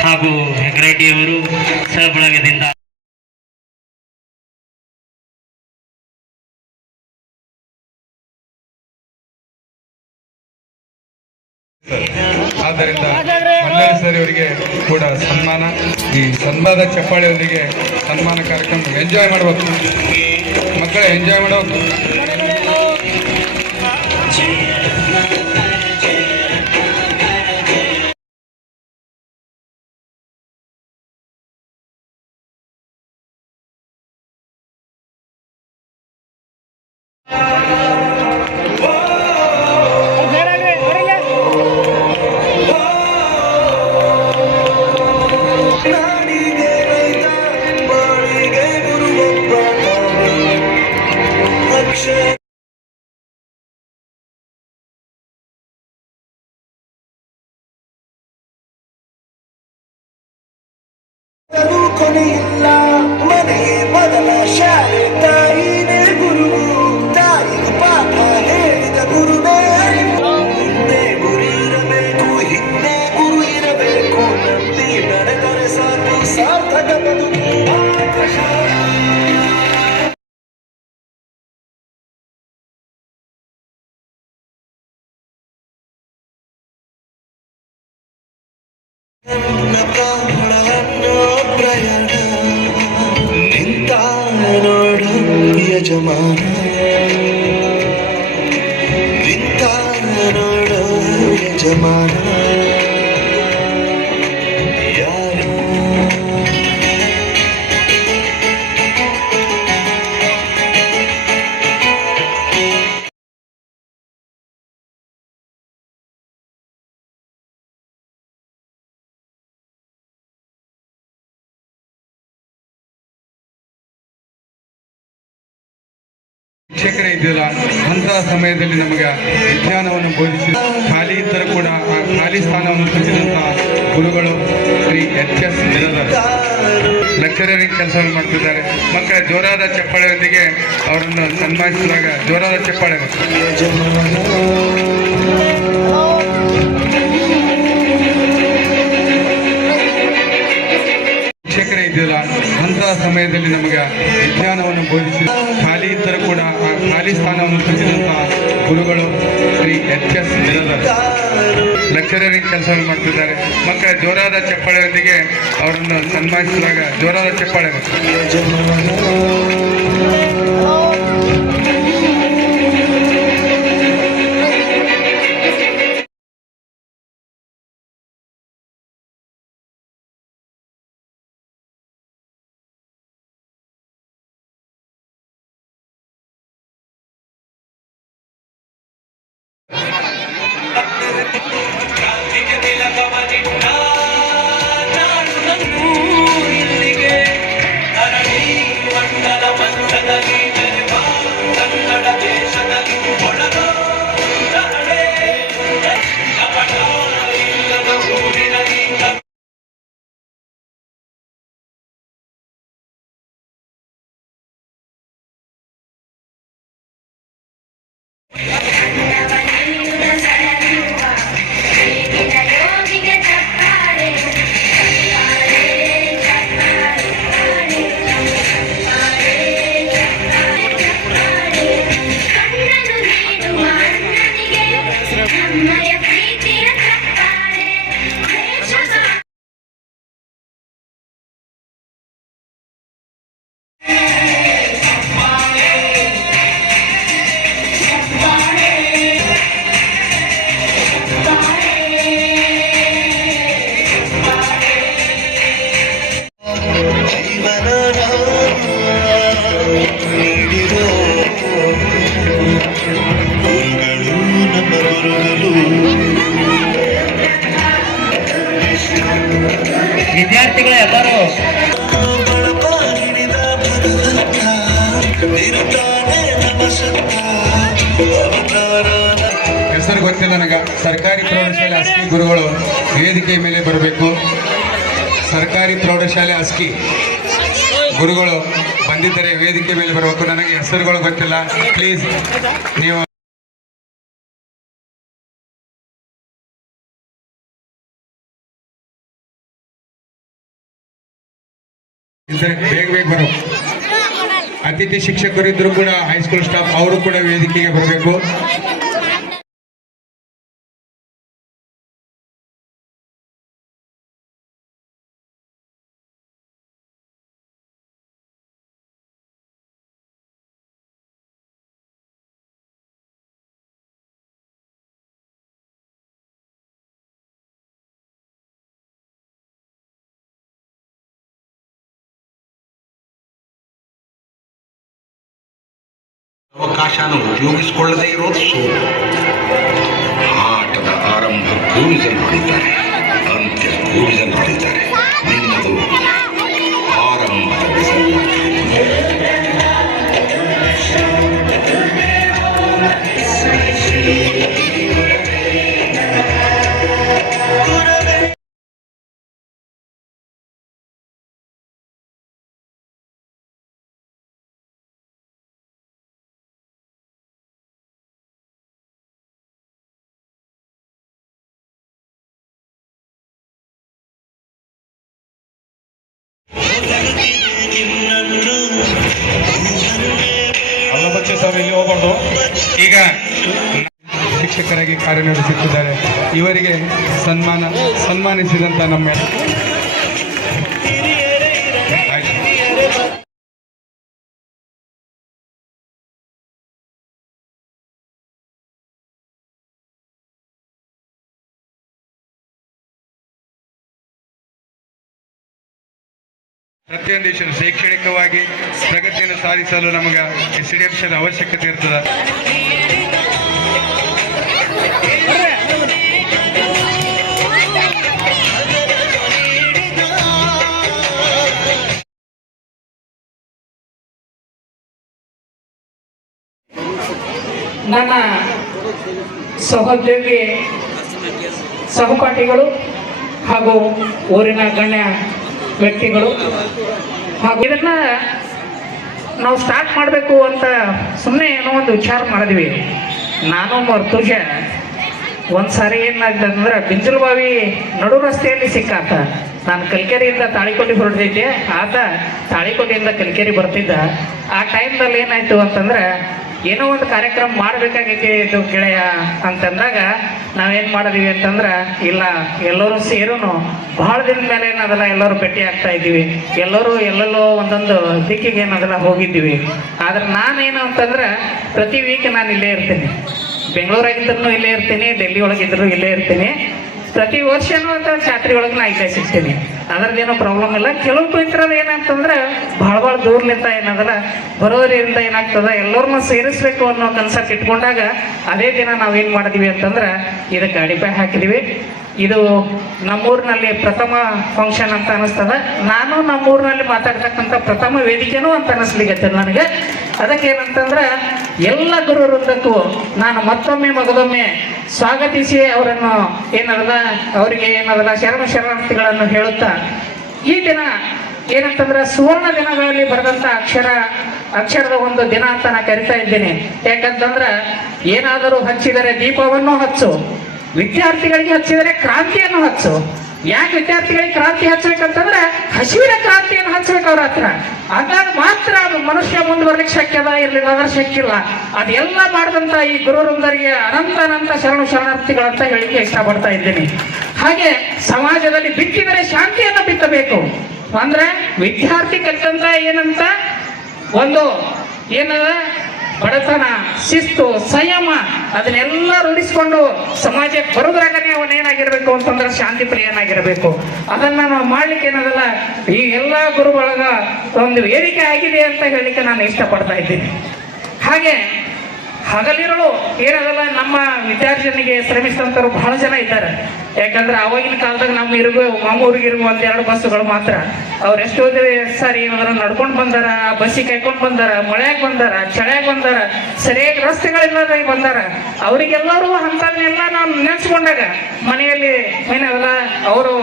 ಹಾಗೂ ಹೆಗ್ರೆಡ್ಡಿಯವರು ಸಹಬಳಗದಿಂದ ಆದ್ದರಿಂದ ಮಂಡಳಿ ಸರ್ ಅವರಿಗೆ ಕೂಡ ಸನ್ಮಾನ. ಈ ಸನ್ಮಾನದ ಚಪ್ಪಾಳೆಯೊಂದಿಗೆ ಸನ್ಮಾನ ಕಾರ್ಯಕ್ರಮ ಎಂಜಾಯ್ ಮಾಡಬೇಕು ಮಕ್ಕಳೇ, ಎಂಜಾಯ್ ಮಾಡಬೇಕು. ಕೊನೆಯಿಲ್ಲ ಮನೆಯೇ ಮೊದಲ ಶಾಲೆ, ತಾಯಿನೇ ಗುರುವು, ತಾಯಿಗೂ ಪಾಠ ಹೇಳಿದ ಗುರುವೇ ಅರಿವು. ಮುಂದೆ ಗುರಿ ಇರಬೇಕು, ಹಿಂದೆ ಗುರು ಇರಬೇಕು, ನಂಬಿ ನಡೆದರೆ ಸಾಕು ಸಾರ್ಥಕ ಬದುಕು. ನನ್ನ ಪ್ರಾಣವನ್ನು ಪ್ರಯಾಣ ನಿಂತ ನೋಡು ಯಜಮಾನ, ನಿಂತ ನೋಡು ಯಜಮಾನ. ಯಾರು ಶಿಕ್ಷಕರೇ ಇದೆಯಲ್ಲ, ಅಂತಹ ಸಮಯದಲ್ಲಿ ನಮಗೆ ವಿಜ್ಞಾನವನ್ನು ಬೋಧಿಸಿ ಖಾಲಿ ಇದ್ದರೂ ಕೂಡ ಆ ಖಾಲಿ ಸ್ಥಾನವನ್ನು ತುಂಬಿದಂತಹ ಗುರುಗಳು ಶ್ರೀ HS ಬಿರಾದಾರ್ ಲೆಕ್ಚರರಿಂಗ್ ಕೆಲಸವನ್ನು ಮಾಡ್ತಿದ್ದಾರೆ. ಮಕ್ಕಳ ಜೋರಾದ ಚಪ್ಪಾಳೆಯೊಂದಿಗೆ ಅವರನ್ನು ಸನ್ಮಾನಿಸಿದಾಗ ಜೋರಾದ ಚಪ್ಪಾಳೆ. ಶಿಕ್ಷಕರೇ ಇದೆಯಲ್ಲ, ಅಂತಹ ಸಮಯದಲ್ಲಿ ನಮಗೆ ವಿಜ್ಞಾನವನ್ನು ಬೋಧಿಸಿ ಖಾಲಿ ಇದ್ದರೂ ಕೂಡ ಆ ಖಾಲಿ ಸ್ಥಾನವನ್ನು ತುಂಬಿದಂತಹ ಗುರುಗಳು ಶ್ರೀ HS ಬಿರಾದಾರ್ ಲೆಕ್ಚರರಿಂಗ್ ಕೆಲಸವನ್ನು ಮಾಡ್ತಿದ್ದಾರೆ. ಮಕ್ಕಳ ಜೋರಾದ ಚಪ್ಪಾಳೆಯೊಂದಿಗೆ ಅವರನ್ನು ಸನ್ಮಾನಿಸಿದಾಗ ಜೋರಾದ ಚಪ್ಪಾಳೆ. ವಿದ್ಯಾರ್ಥಿಗಳು ಎಲ್ಲರೂ ಬಳಪಾಗಿಡಿದ ಭಗವಂತ ನಿರುತ್ತಾನೆ ನಮಸತ್ತ ಅವತಾರ ಹೆಸರು ಗೊತ್ತಿಲ್ಲ ನನಗೆ. ಸರ್ಕಾರಿ ಪ್ರೌಢಶಾಲೆ ಅಸ್ಕಿ ಗುರುಗಳು ವೇದಿಕೆ ಮೇಲೆ ಬರಬೇಕು. ಸರ್ಕಾರಿ ಪ್ರೌಢಶಾಲೆ ಅಸ್ಕಿ ಗುರುಗಳು ಬಂದಿದ್ದರೆ ವೇದಿಕೆ ಮೇಲೆ ಬರಬೇಕು. ನನಗೆ ಹೆಸರುಗಳು ಗೊತ್ತಿಲ್ಲ. ಪ್ಲೀಸ್ ನೀವು ಇದ್ರೆ ಬೇಗ ಬೇಗ ಬರೋ. ಅತಿಥಿ ಶಿಕ್ಷಕರು ಇದ್ರು ಕೂಡ ಹೈಸ್ಕೂಲ್ ಸ್ಟಾಫ್ ಅವರು ಕೂಡ ವೇದಿಕೆಗೆ ಬರಬೇಕು. ಅವಕಾಶನ ಉಪಯೋಗಿಸಿಕೊಳ್ಳದೇ ಇರೋದು ಸೋಲು. ಆಟದ ಆರಂಭಕ್ಕೂ ಜನ ಹೊಡಿತಾರೆ, ಅಂತ್ಯಕ್ಕೂ ಜನ ಹೊಡಿತಾರೆ. ನಿನ್ನದು ಆರಂಭದ ವಿಜಯ. ಅಲ್ಲ ಬಚ್ಚೆ ಸರ್, ಇಲ್ಲಿ ಹೋಗ್ಬಾರ್ದು. ಈಗ ಶಿಕ್ಷಕರಾಗಿ ಕಾರ್ಯನಿರ್ವಹಿಸುತ್ತಿದ್ದಾರೆ. ಇವರಿಗೆ ಸನ್ಮಾನಿಸಿದಂತ ನಮ್ಮ ಪ್ರತಿಯೊಂದು ವಿಷಯ ಶೈಕ್ಷಣಿಕವಾಗಿ ಪ್ರಗತಿಯನ್ನು ಸಾಧಿಸಲು ನಮಗೆ SDFC ಅವಶ್ಯಕತೆ ಇರ್ತದೆ. ನನ್ನ ಸಹೋದ್ಯೋಗಿ ಸಹಪಾಠಿಗಳು ಹಾಗೂ ಊರಿನ ಗಣ್ಯ ವ್ಯಕ್ತಿಗಳು ಹಾಗೂ ಇದನ್ನ ನಾವು ಸ್ಟಾರ್ಟ್ ಮಾಡಬೇಕು ಅಂತ ಸುಮ್ಮನೆ ಏನೋ ಒಂದು ವಿಚಾರ ಮಾಡಿದ್ವಿ. ನಾನು ಮರ್ತುಜ ಒಂದು ಸಾರಿ ಏನಾಗಿದೆ ಅಂದ್ರೆ ಬಿಂಜಲಬಾವಿ ನಡು ರಸ್ತೆಯಲ್ಲಿ ಸಿಕ್ಕಾತ. ನಾನು ಕಲ್ಕೆರೆಯಿಂದ ತಾಳಿಕೋಟೆ ಹೊರಟಿದ್ದೆ, ಆತ ತಾಳಿಕೋಟೆಯಿಂದ ಕಲ್ಕೆರೆ ಬರ್ತಿದ್ದ. ಆ ಟೈಮ್ದಲ್ಲಿ ಏನಾಯ್ತು ಅಂತಂದ್ರೆ ಏನೋ ಒಂದು ಕಾರ್ಯಕ್ರಮ ಮಾಡಬೇಕಾಗೈತಿ ಇದು ಗೆಳೆಯ ಅಂತಂದಾಗ ನಾವೇನು ಮಾಡಿದ್ವಿ ಅಂತಂದ್ರೆ, ಇಲ್ಲ ಎಲ್ಲರೂ ಸೇರೂ ಭಾಳ ದಿನದ ಮೇಲೆ ಏನದಲ್ಲ ಎಲ್ಲರೂ ಭೇಟಿ ಆಗ್ತಾ ಇದ್ದೀವಿ, ಎಲ್ಲರೂ ಎಲ್ಲೆಲ್ಲೋ ಒಂದೊಂದು ದಿಕ್ಕಿಗೆ ಏನದಲ್ಲ ಹೋಗಿದ್ದೀವಿ. ಆದ್ರೆ ನಾನೇನು ಅಂತಂದ್ರೆ ಪ್ರತಿ ವೀಕ್ ನಾನು ಇಲ್ಲೇ ಇರ್ತೀನಿ. ಬೆಂಗಳೂರಾಗಿದ್ರೂ ಇಲ್ಲೇ ಇರ್ತೀನಿ, ಡೆಲ್ಲಿ ಒಳಗಿದ್ರು ಇಲ್ಲೇ ಇರ್ತೀನಿ. ಪ್ರತಿ ವರ್ಷನೂ ಅಂತ ಜಾತ್ರೆ ಒಳಗೆ ನಾ ಇಲ್ಲೇ ಸಿಗ್ತೀನಿ. ಅದ್ರದ್ದೇನೋ ಪ್ರಾಬ್ಲಮ್ ಇಲ್ಲ. ಕೆಲವು ಮಿತ್ರರು ಏನಂತಂದ್ರೆ ಭಾಳ ದೂರ್ಲಿಂದ ಏನದಲ್ಲ ಬರೋದ್ರಿಂದ ಏನಾಗ್ತದ ಎಲ್ಲರನ್ನೂ ಸೇರಿಸ್ಬೇಕು ಅನ್ನೋ ಕನ್ಸೆಪ್ಟ್ ಇಟ್ಕೊಂಡಾಗ ಅದೇ ದಿನ ನಾವೇನು ಮಾಡಿದ್ವಿ ಅಂತಂದ್ರೆ ಇದಕ್ಕೆ ಅಡಿಪಾಯ ಹಾಕಿದ್ವಿ. ಇದು ನಮ್ಮೂರಿನಲ್ಲಿ ಪ್ರಥಮ ಫಂಕ್ಷನ್ ಅಂತ ಅನಿಸ್ತದ. ನಾನು ನಮ್ಮೂರಿನಲ್ಲಿ ಮಾತಾಡ್ತಕ್ಕಂಥ ಪ್ರಥಮ ವೇದಿಕೆನೂ ಅಂತ ಅನಿಸ್ಲಿಕ್ಕೆ ನನಗೆ. ಅದಕ್ಕೆ ಏನಂತಂದ್ರೆ ಎಲ್ಲ ಗುರು ವೃಂದಕ್ಕೂ ನಾನು ಮತ್ತೊಮ್ಮೆ ಮಗದೊಮ್ಮೆ ಸ್ವಾಗತಿಸಿ ಅವರನ್ನು ಏನದಲ್ಲ ಅವರಿಗೆ ಏನದಲ್ಲ ಶರಣಾರ್ಥಿಗಳನ್ನು ಹೇಳುತ್ತಾ, ಈ ದಿನ ಏನಂತಂದ್ರೆ ಸುವರ್ಣ ದಿನಗಳಲ್ಲಿ ಬರೆದಂಥ ಅಕ್ಷರದ ಒಂದು ದಿನ ಅಂತ ನಾನು ಕರಿತಾ ಇದ್ದೀನಿ. ಯಾಕಂತಂದ್ರೆ ಏನಾದರೂ ಹಚ್ಚಿದರೆ ದೀಪವನ್ನು ಹಚ್ಚು, ವಿದ್ಯಾರ್ಥಿಗಳಿಗೆ ಹಚ್ಚಿದರೆ ಕ್ರಾಂತಿಯನ್ನು ಹಚ್ಚು. ಯಾಕೆ ವಿದ್ಯಾರ್ಥಿಗಳಿಗೆ ಕ್ರಾಂತಿ ಹಚ್ಚಬೇಕಂತಂದ್ರೆ ಹಸಿವಿನ ಕ್ರಾಂತಿಯನ್ನು ಹಚ್ಚಬೇಕು ಅವ್ರ ಹತ್ರ. ಅದಾಗ ಮಾತ್ರ ಮನುಷ್ಯ ಮುಂದುವರ್ಲಿಕ್ಕೆ ಶಕ್ಯದ, ಇರಲಿಲ್ಲ ಅಂದ್ರೆ ಶಕ್ಯ ಇಲ್ಲ. ಅದೆಲ್ಲ ಮಾಡಿದಂತ ಈ ಗುರುವೃಂದರಿಗೆ ಅನಂತ ಶರಣಾರ್ಥಿಗಳಂತ ಹೇಳಿಕೆ ಇಷ್ಟಪಡ್ತಾ ಇದ್ದೀನಿ. ಹಾಗೆ ಸಮಾಜದಲ್ಲಿ ಬಿತ್ತಿದರೆ ಶಾಂತಿಯನ್ನು ಬಿತ್ತಬೇಕು. ಅಂದ್ರೆ ವಿದ್ಯಾರ್ಥಿ ಕಲಿತಂತ ಏನಂತ ಒಂದು ಏನದ ಬಡತನ, ಶಿಸ್ತು, ಸಂಯಮ ಅದನ್ನೆಲ್ಲ ರೂಢಿಸ್ಕೊಂಡು ಸಮಾಜಕ್ಕೆ ಬರೋದ್ರಾಗನೇ ಅವನೇನಾಗಿರ್ಬೇಕು ಅಂತಂದ್ರೆ ಶಾಂತಿ ಪ್ರಿಯನಾಗಿರ್ಬೇಕು. ಅದನ್ನ ನಾವು ಮಾಡ್ಲಿಕ್ಕೆ ಏನದಲ್ಲ ಈ ಎಲ್ಲ ಗುರುಗಳಾಗ ಒಂದು ವೇದಿಕೆ ಆಗಿದೆ ಅಂತ ಹೇಳಿಕ್ಕೆ ನಾನು ಇಷ್ಟಪಡ್ತಾ ಇದ್ದೀನಿ. ಹಗಲಿರಲು ಏನದಲ್ಲ ನಮ್ಮ ವಿದ್ಯಾರ್ಥಿನಿಗೆ ಶ್ರಮಿಸಿದಂಥವ್ರು ಬಹಳ ಜನ ಇದ್ದಾರೆ. ಯಾಕಂದ್ರೆ ಅವಾಗಿನ ಕಾಲದಾಗ ನಮ್ಮ ಮಾಮೂರಿಗೆ ಒಂದೆರಡು ಬಸ್ಸುಗಳು ಮಾತ್ರ. ಅವ್ರು ಎಷ್ಟೋ ಸರ್ ಏನಾದ್ರು ನಡ್ಕೊಂಡು ಬಂದಾರ, ಬಸ್ಸಿಗೆ ಕಾಯ್ಕೊಂಡು ಬಂದಾರ, ಮಳೆಯಾಗ ಬಂದಾರ, ಚಳಿಯಾಗ ಬಂದಾರ, ಸರಿಯಾಗಿ ರಸ್ತೆಗಳಿಲ್ಲದಾಗ ಬಂದಾರ. ಅವರಿಗೆಲ್ಲರೂ ಅಂಥದನ್ನೆಲ್ಲ ನಾವು ನೆನೆಸ್ಕೊಂಡಾಗ ಮನೆಯಲ್ಲಿ ಏನದಲ್ಲ ಅವರು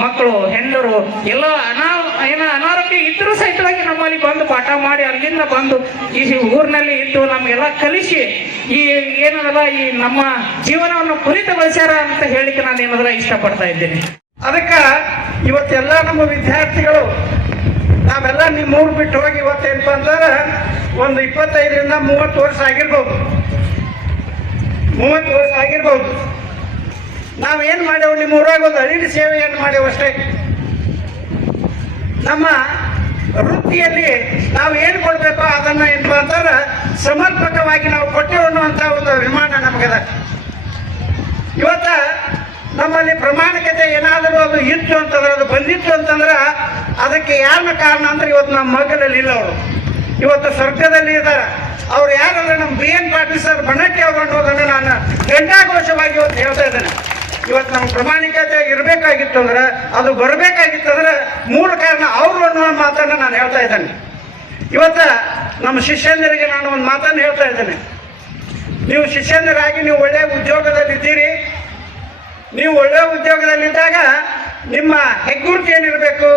ಮಕ್ಕಳು ಹೆಣ್ಣರು ಎಲ್ಲ ಅನಾರೋಗ್ಯ ಇದ್ರೂ ಸಹಿತವಾಗಿ ನಮ್ಮಲ್ಲಿ ಬಂದು ಪಾಠ ಮಾಡಿ ಅಲ್ಲಿಂದ ಬಂದು ಈ ಊರಿನಲ್ಲಿ ಇದ್ದು ನಮಗೆಲ್ಲ ಕಲಿಸಿ ಈ ಏನದಲ್ಲ ಈ ನಮ್ಮ ಜೀವನವನ್ನು ಕುರಿತಗೊಳಿಸ್ಯಾರ ಅಂತ ಹೇಳಿಕ್ಕೆ ನಾನು ಏನದಲ್ಲ ಇಷ್ಟಪಡ್ತಾ ಇದ್ದೇನೆ. ಅದಕ್ಕೆ ಇವತ್ತೆಲ್ಲ ನಮ್ಮ ವಿದ್ಯಾರ್ಥಿಗಳು ನಾವೆಲ್ಲ ನಿಮ್ಮ ಊರು ಬಿಟ್ಟು ಹೋಗಿ ಇವತ್ತೇನಪ್ಪ ಅಂತಂದ್ರೆ ಒಂದು 25ರಿಂದ 30 ವರ್ಷ ಆಗಿರ್ಬೋದು. 30 ವರ್ಷ ಆಗಿರ್ಬೋದು. ನಾವೇನು ಮಾಡೇವು, ನಿಮ್ಮ ಊರಾಗ ಒಂದು ಅಳಿಲು ಸೇವೆಯನ್ನು ಮಾಡೇವು ಅಷ್ಟೇ. ನಮ್ಮ ವೃತ್ತಿಯಲ್ಲಿ ನಾವು ಏನು ಕೊಡಬೇಕೋ ಅದನ್ನು ಏನಪ್ಪ ಅಂತಂದ್ರೆ ಸಮರ್ಪಕವಾಗಿ ನಾವು ಕೊಟ್ಟೆವು ಅನ್ನುವಂಥ ಒಂದು ಅಭಿಮಾನ ನಮಗದ. ಇವತ್ತ ನಮ್ಮಲ್ಲಿ ಪ್ರಾಮಾಣಿಕತೆ ಏನಾದರೂ ಅದು ಇತ್ತು ಅಂತಂದ್ರೆ, ಅದು ಬಂದಿತ್ತು ಅಂತಂದ್ರೆ ಅದಕ್ಕೆ ಯಾರನ್ನ ಕಾರಣ ಅಂದ್ರೆ ಇವತ್ತು ನಮ್ಮ ಮಗ್ಗದಲ್ಲಿ ಇಲ್ಲ. ಅವರು ಇವತ್ತು ಸ್ವರ್ಗದಲ್ಲಿ ಇದ್ದಾರೆ. ಅವ್ರು ಯಾರಂದ್ರೆ ನಮ್ಮ BN ಪಾಟೀಲ್ ಸರ್ ಬಣಕ್ಕೆ ಅವರು ಅನ್ನೋದನ್ನು ನಾನು ಗಂಟಾಘೋಷವಾಗಿ ಇವತ್ತು ಹೇಳ್ತಾ ಇದ್ದೇನೆ. ಇವತ್ತು ನಮ್ಮ ಪ್ರಾಮಾಣಿಕತೆ ಇರಬೇಕಾಗಿತ್ತು ಅಂದ್ರೆ, ಅದು ಬರಬೇಕಾಗಿತ್ತಂದ್ರೆ ಮೂಲ ಕಾರಣ ಅವರು ಅನ್ನೋ ಮಾತನ್ನು ನಾನು ಹೇಳ್ತಾ ಇದ್ದೇನೆ. ಇವತ್ತ ನಮ್ಮ ಶಿಷ್ಯಂದರಿಗೆ ನಾನು ಒಂದು ಮಾತನ್ನು ಹೇಳ್ತಾ ಇದ್ದೇನೆ. ನೀವು ಶಿಷ್ಯಂದರಾಗಿ ನೀವು ಒಳ್ಳೆಯ ಉದ್ಯೋಗದಲ್ಲಿದ್ದೀರಿ. ನೀವು ಒಳ್ಳೆಯ ಉದ್ಯೋಗದಲ್ಲಿದ್ದಾಗ ನಿಮ್ಮ ಹೆಗ್ಗುರುತು ಏನಿರಬೇಕು,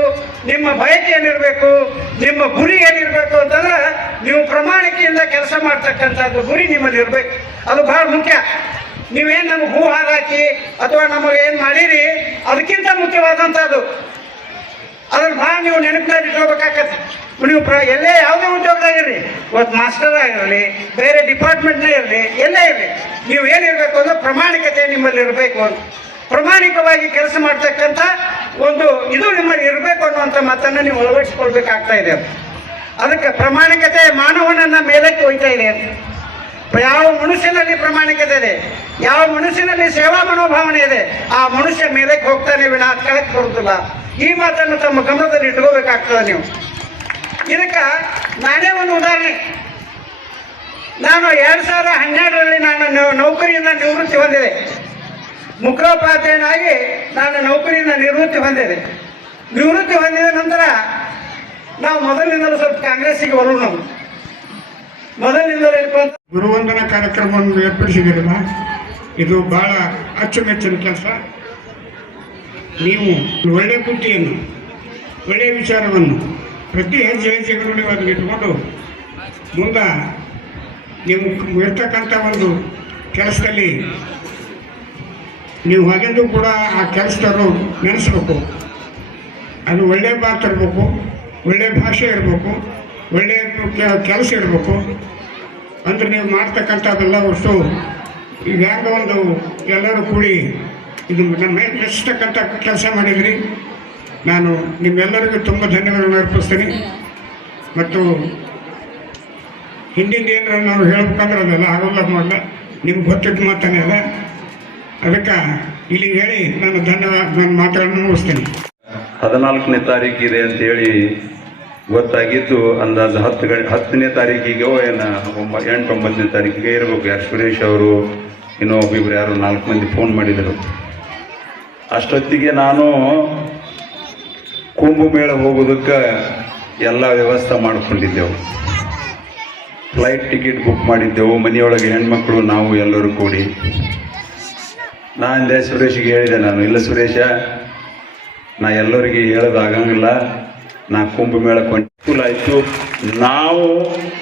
ನಿಮ್ಮ ಬಯಕೆ ಏನಿರಬೇಕು, ನಿಮ್ಮ ಗುರಿ ಏನಿರಬೇಕು ಅಂತಂದ್ರೆ ನೀವು ಪ್ರಾಮಾಣಿಕೆಯಿಂದ ಕೆಲಸ ಮಾಡ್ತಕ್ಕಂಥದ್ದು ಗುರಿ ನಿಮ್ಮಲ್ಲಿ ಇರಬೇಕು. ಅದು ಬಹಳ ಮುಖ್ಯ. ನೀವೇನು ನಮಗೆ ಹೂ ಹಾಕಿ ಅಥವಾ ನಮಗೆ ಏನು ಮಾಡಿರಿ ಅದಕ್ಕಿಂತ ಮುಖ್ಯವಾದಂಥದ್ದು ಅದನ್ನು ಭಾಳ ನೀವು ನೆನಪಿನಲ್ಲಿ ಇಟ್ಕೋಬೇಕಾಗತ್ತೆ. ನೀವು ಎಲ್ಲೇ ಯಾವುದೇ ಉದ್ಯೋಗದಾಗಿರಲಿ, ಇವತ್ತು ಮಾಸ್ಟರ್ ಆಗಿರಲಿ, ಬೇರೆ ಡಿಪಾರ್ಟ್ಮೆಂಟ್ನೇ ಇರಲಿ, ಎಲ್ಲೇ ಇರಲಿ, ನೀವು ಏನಿರಬೇಕು ಅಂದ್ರೆ ಪ್ರಾಮಾಣಿಕತೆ ನಿಮ್ಮಲ್ಲಿ ಇರಬೇಕು ಅಂತ. ಪ್ರಾಮಾಣಿಕವಾಗಿ ಕೆಲಸ ಮಾಡ್ತಕ್ಕಂಥ ಒಂದು ಇದು ನಿಮ್ಮಲ್ಲಿ ಇರಬೇಕು ಅನ್ನುವಂಥ ಮಾತನ್ನು ನೀವು ಅಳವಡಿಸ್ಕೊಳ್ಬೇಕಾಗ್ತಾ ಇದೆ. ಅದಕ್ಕೆ ಪ್ರಾಮಾಣಿಕತೆ ಮಾನವನನ್ನ ಮೇಲಕ್ಕೆ ಒಯ್ತಾ ಇದೆ ಅಂತ. ಯಾವ ಮನುಷ್ಯನಲ್ಲಿ ಪ್ರಾಮಾಣಿಕತೆ ಇದೆ, ಯಾವ ಮನುಷ್ಯನಲ್ಲಿ ಸೇವಾ ಮನೋಭಾವನೆ ಇದೆ, ಆ ಮನುಷ್ಯ ಮೇಲಕ್ಕೆ ಹೋಗ್ತಾನೆ ವಿನ ಕೆಳಕ್ಕೆ ಬರುತ್ತಿಲ್ಲ. ಈ ಮಾತನ್ನು ತಮ್ಮ ಗಮನದಲ್ಲಿ ಇಟ್ಕೋಬೇಕಾಗ್ತದೆ ನೀವು. ಇದಕ್ಕೆ ನಾನೇ ಒಂದು ಉದಾಹರಣೆ. ನಾನು 2012ರಲ್ಲಿ ನಾನು ನೌಕರಿಯಿಂದ ನಿವೃತ್ತಿ ಹೊಂದಿದೆ. ಮುಖ್ಯೋಪಾಧ್ಯಾಯನಾಗಿ ನಾನು ನೌಕರಿಯಿಂದ ನಿವೃತ್ತಿ ಹೊಂದಿದೆ. ನಿವೃತ್ತಿ ಹೊಂದಿದ ನಂತರ ನಾವು ಮೊದಲಿನಿಂದಲೂ ಸ್ವಲ್ಪ ಕಾಂಗ್ರೆಸ್ಸಿಗೆ ಬರೋಣ. ನಾವು ಮೊದಲಿನಿಂದಲೂ ಗುರುವಂದನಾ ಕಾರ್ಯಕ್ರಮವನ್ನು ಏರ್ಪಡಿಸಿದಿರಲ್ಲ, ಇದು ಬಹಳ ಅಚ್ಚುಮೆಚ್ಚಿನ ಕೆಲಸ. ನೀವು ಒಳ್ಳೆಯ ಬುದ್ಧಿಯನ್ನು, ಒಳ್ಳೆಯ ವಿಚಾರವನ್ನು ಪ್ರತಿ ಹೆಜ್ಜೆಗಳು ನೀವು ಅದನ್ನು ಇಟ್ಕೊಂಡು ಮುಂದೆ ನೀವು ಇರ್ತಕ್ಕಂಥ ಒಂದು ಕೆಲಸದಲ್ಲಿ ನೀವು ಹಾಗೆಂದು ಕೂಡ ಆ ಕೆಲಸದವರು ನೆನೆಸ್ಬೇಕು. ಅದು ಒಳ್ಳೆಯ ಮಾತು ಇರಬೇಕು, ಒಳ್ಳೆಯ ಭಾಷೆ ಇರಬೇಕು, ಒಳ್ಳೆಯ ಕೆಲಸ ಇರಬೇಕು. ಅಂದರೆ ನೀವು ಮಾಡ್ತಕ್ಕಂಥದ್ದೆಲ್ಲ ಅಷ್ಟು ಈಗ ಹ್ಯಾಂಗ ಒಂದು ಎಲ್ಲರೂ ಕೂಡಿ ಇದು ನಮ್ಮ ಮೆಚ್ಚತಕ್ಕಂಥ ಕೆಲಸ ಮಾಡಿದ್ರಿ. ನಾನು ನಿಮ್ಮೆಲ್ಲರಿಗೂ ತುಂಬ ಧನ್ಯವಾದಗಳನ್ನು ಅರ್ಪಿಸ್ತೀನಿ. ಮತ್ತು ಹಿಂದಿನ ಏನಾರ ನಾವು ಹೇಳ್ಬೇಕಂದ್ರೆ ಅದೆಲ್ಲ ಆಗೋಲ್ಲ ಮಾಡಲ್ಲ, ನಿಮ್ಗೆ ಗೊತ್ತಿದ್ದ ಮಾತನೇ ಅದ. ಅದಕ್ಕೆ ಇಲ್ಲಿ ಹೇಳಿ ನನ್ನ ಮಾತುಗಳನ್ನು ಮುಗಿಸ್ತೀನಿ. 14ನೇ ತಾರೀಕಿದೆ ಅಂತೇಳಿ ಗೊತ್ತಾಗಿದ್ದು ಅಂದಾಜು 10ನೇ ತಾರೀಕಿಗೆ ಏನು 8-9ನೇ ತಾರೀಕಿಗೆ ಇರಬೇಕು. ಯಾರು ಸುರೇಶ್ ಅವರು ಇನ್ನೊಬ್ಬಿಬ್ರು ಯಾರು 4 ಮಂದಿ ಫೋನ್ ಮಾಡಿದರು. ಅಷ್ಟೊತ್ತಿಗೆ ನಾನು ಕುಂಭಮೇಳ ಹೋಗೋದಕ್ಕೆ ಎಲ್ಲ ವ್ಯವಸ್ಥೆ ಮಾಡಿಕೊಂಡಿದ್ದೆವು. ಫ್ಲೈಟ್ ಟಿಕೆಟ್ ಬುಕ್ ಮಾಡಿದ್ದೆವು. ಮನೆಯೊಳಗೆ ಹೆಣ್ಮಕ್ಳು ನಾವು ಎಲ್ಲರೂ ಕೂಡಿ. ನಾನು ಸುರೇಶಿಗೆ ಹೇಳಿದೆ, ನಾನು ಇಲ್ಲ ಸುರೇಶ, ನಾ ಎಲ್ಲರಿಗೆ ಹೇಳೋದಾಗಂಗಿಲ್ಲ, ನಾ ಕುಂಭಮೇಳಕ್ಕೆ ಸ್ಕೂಲ್ ಆಯಿತು, ನಾವು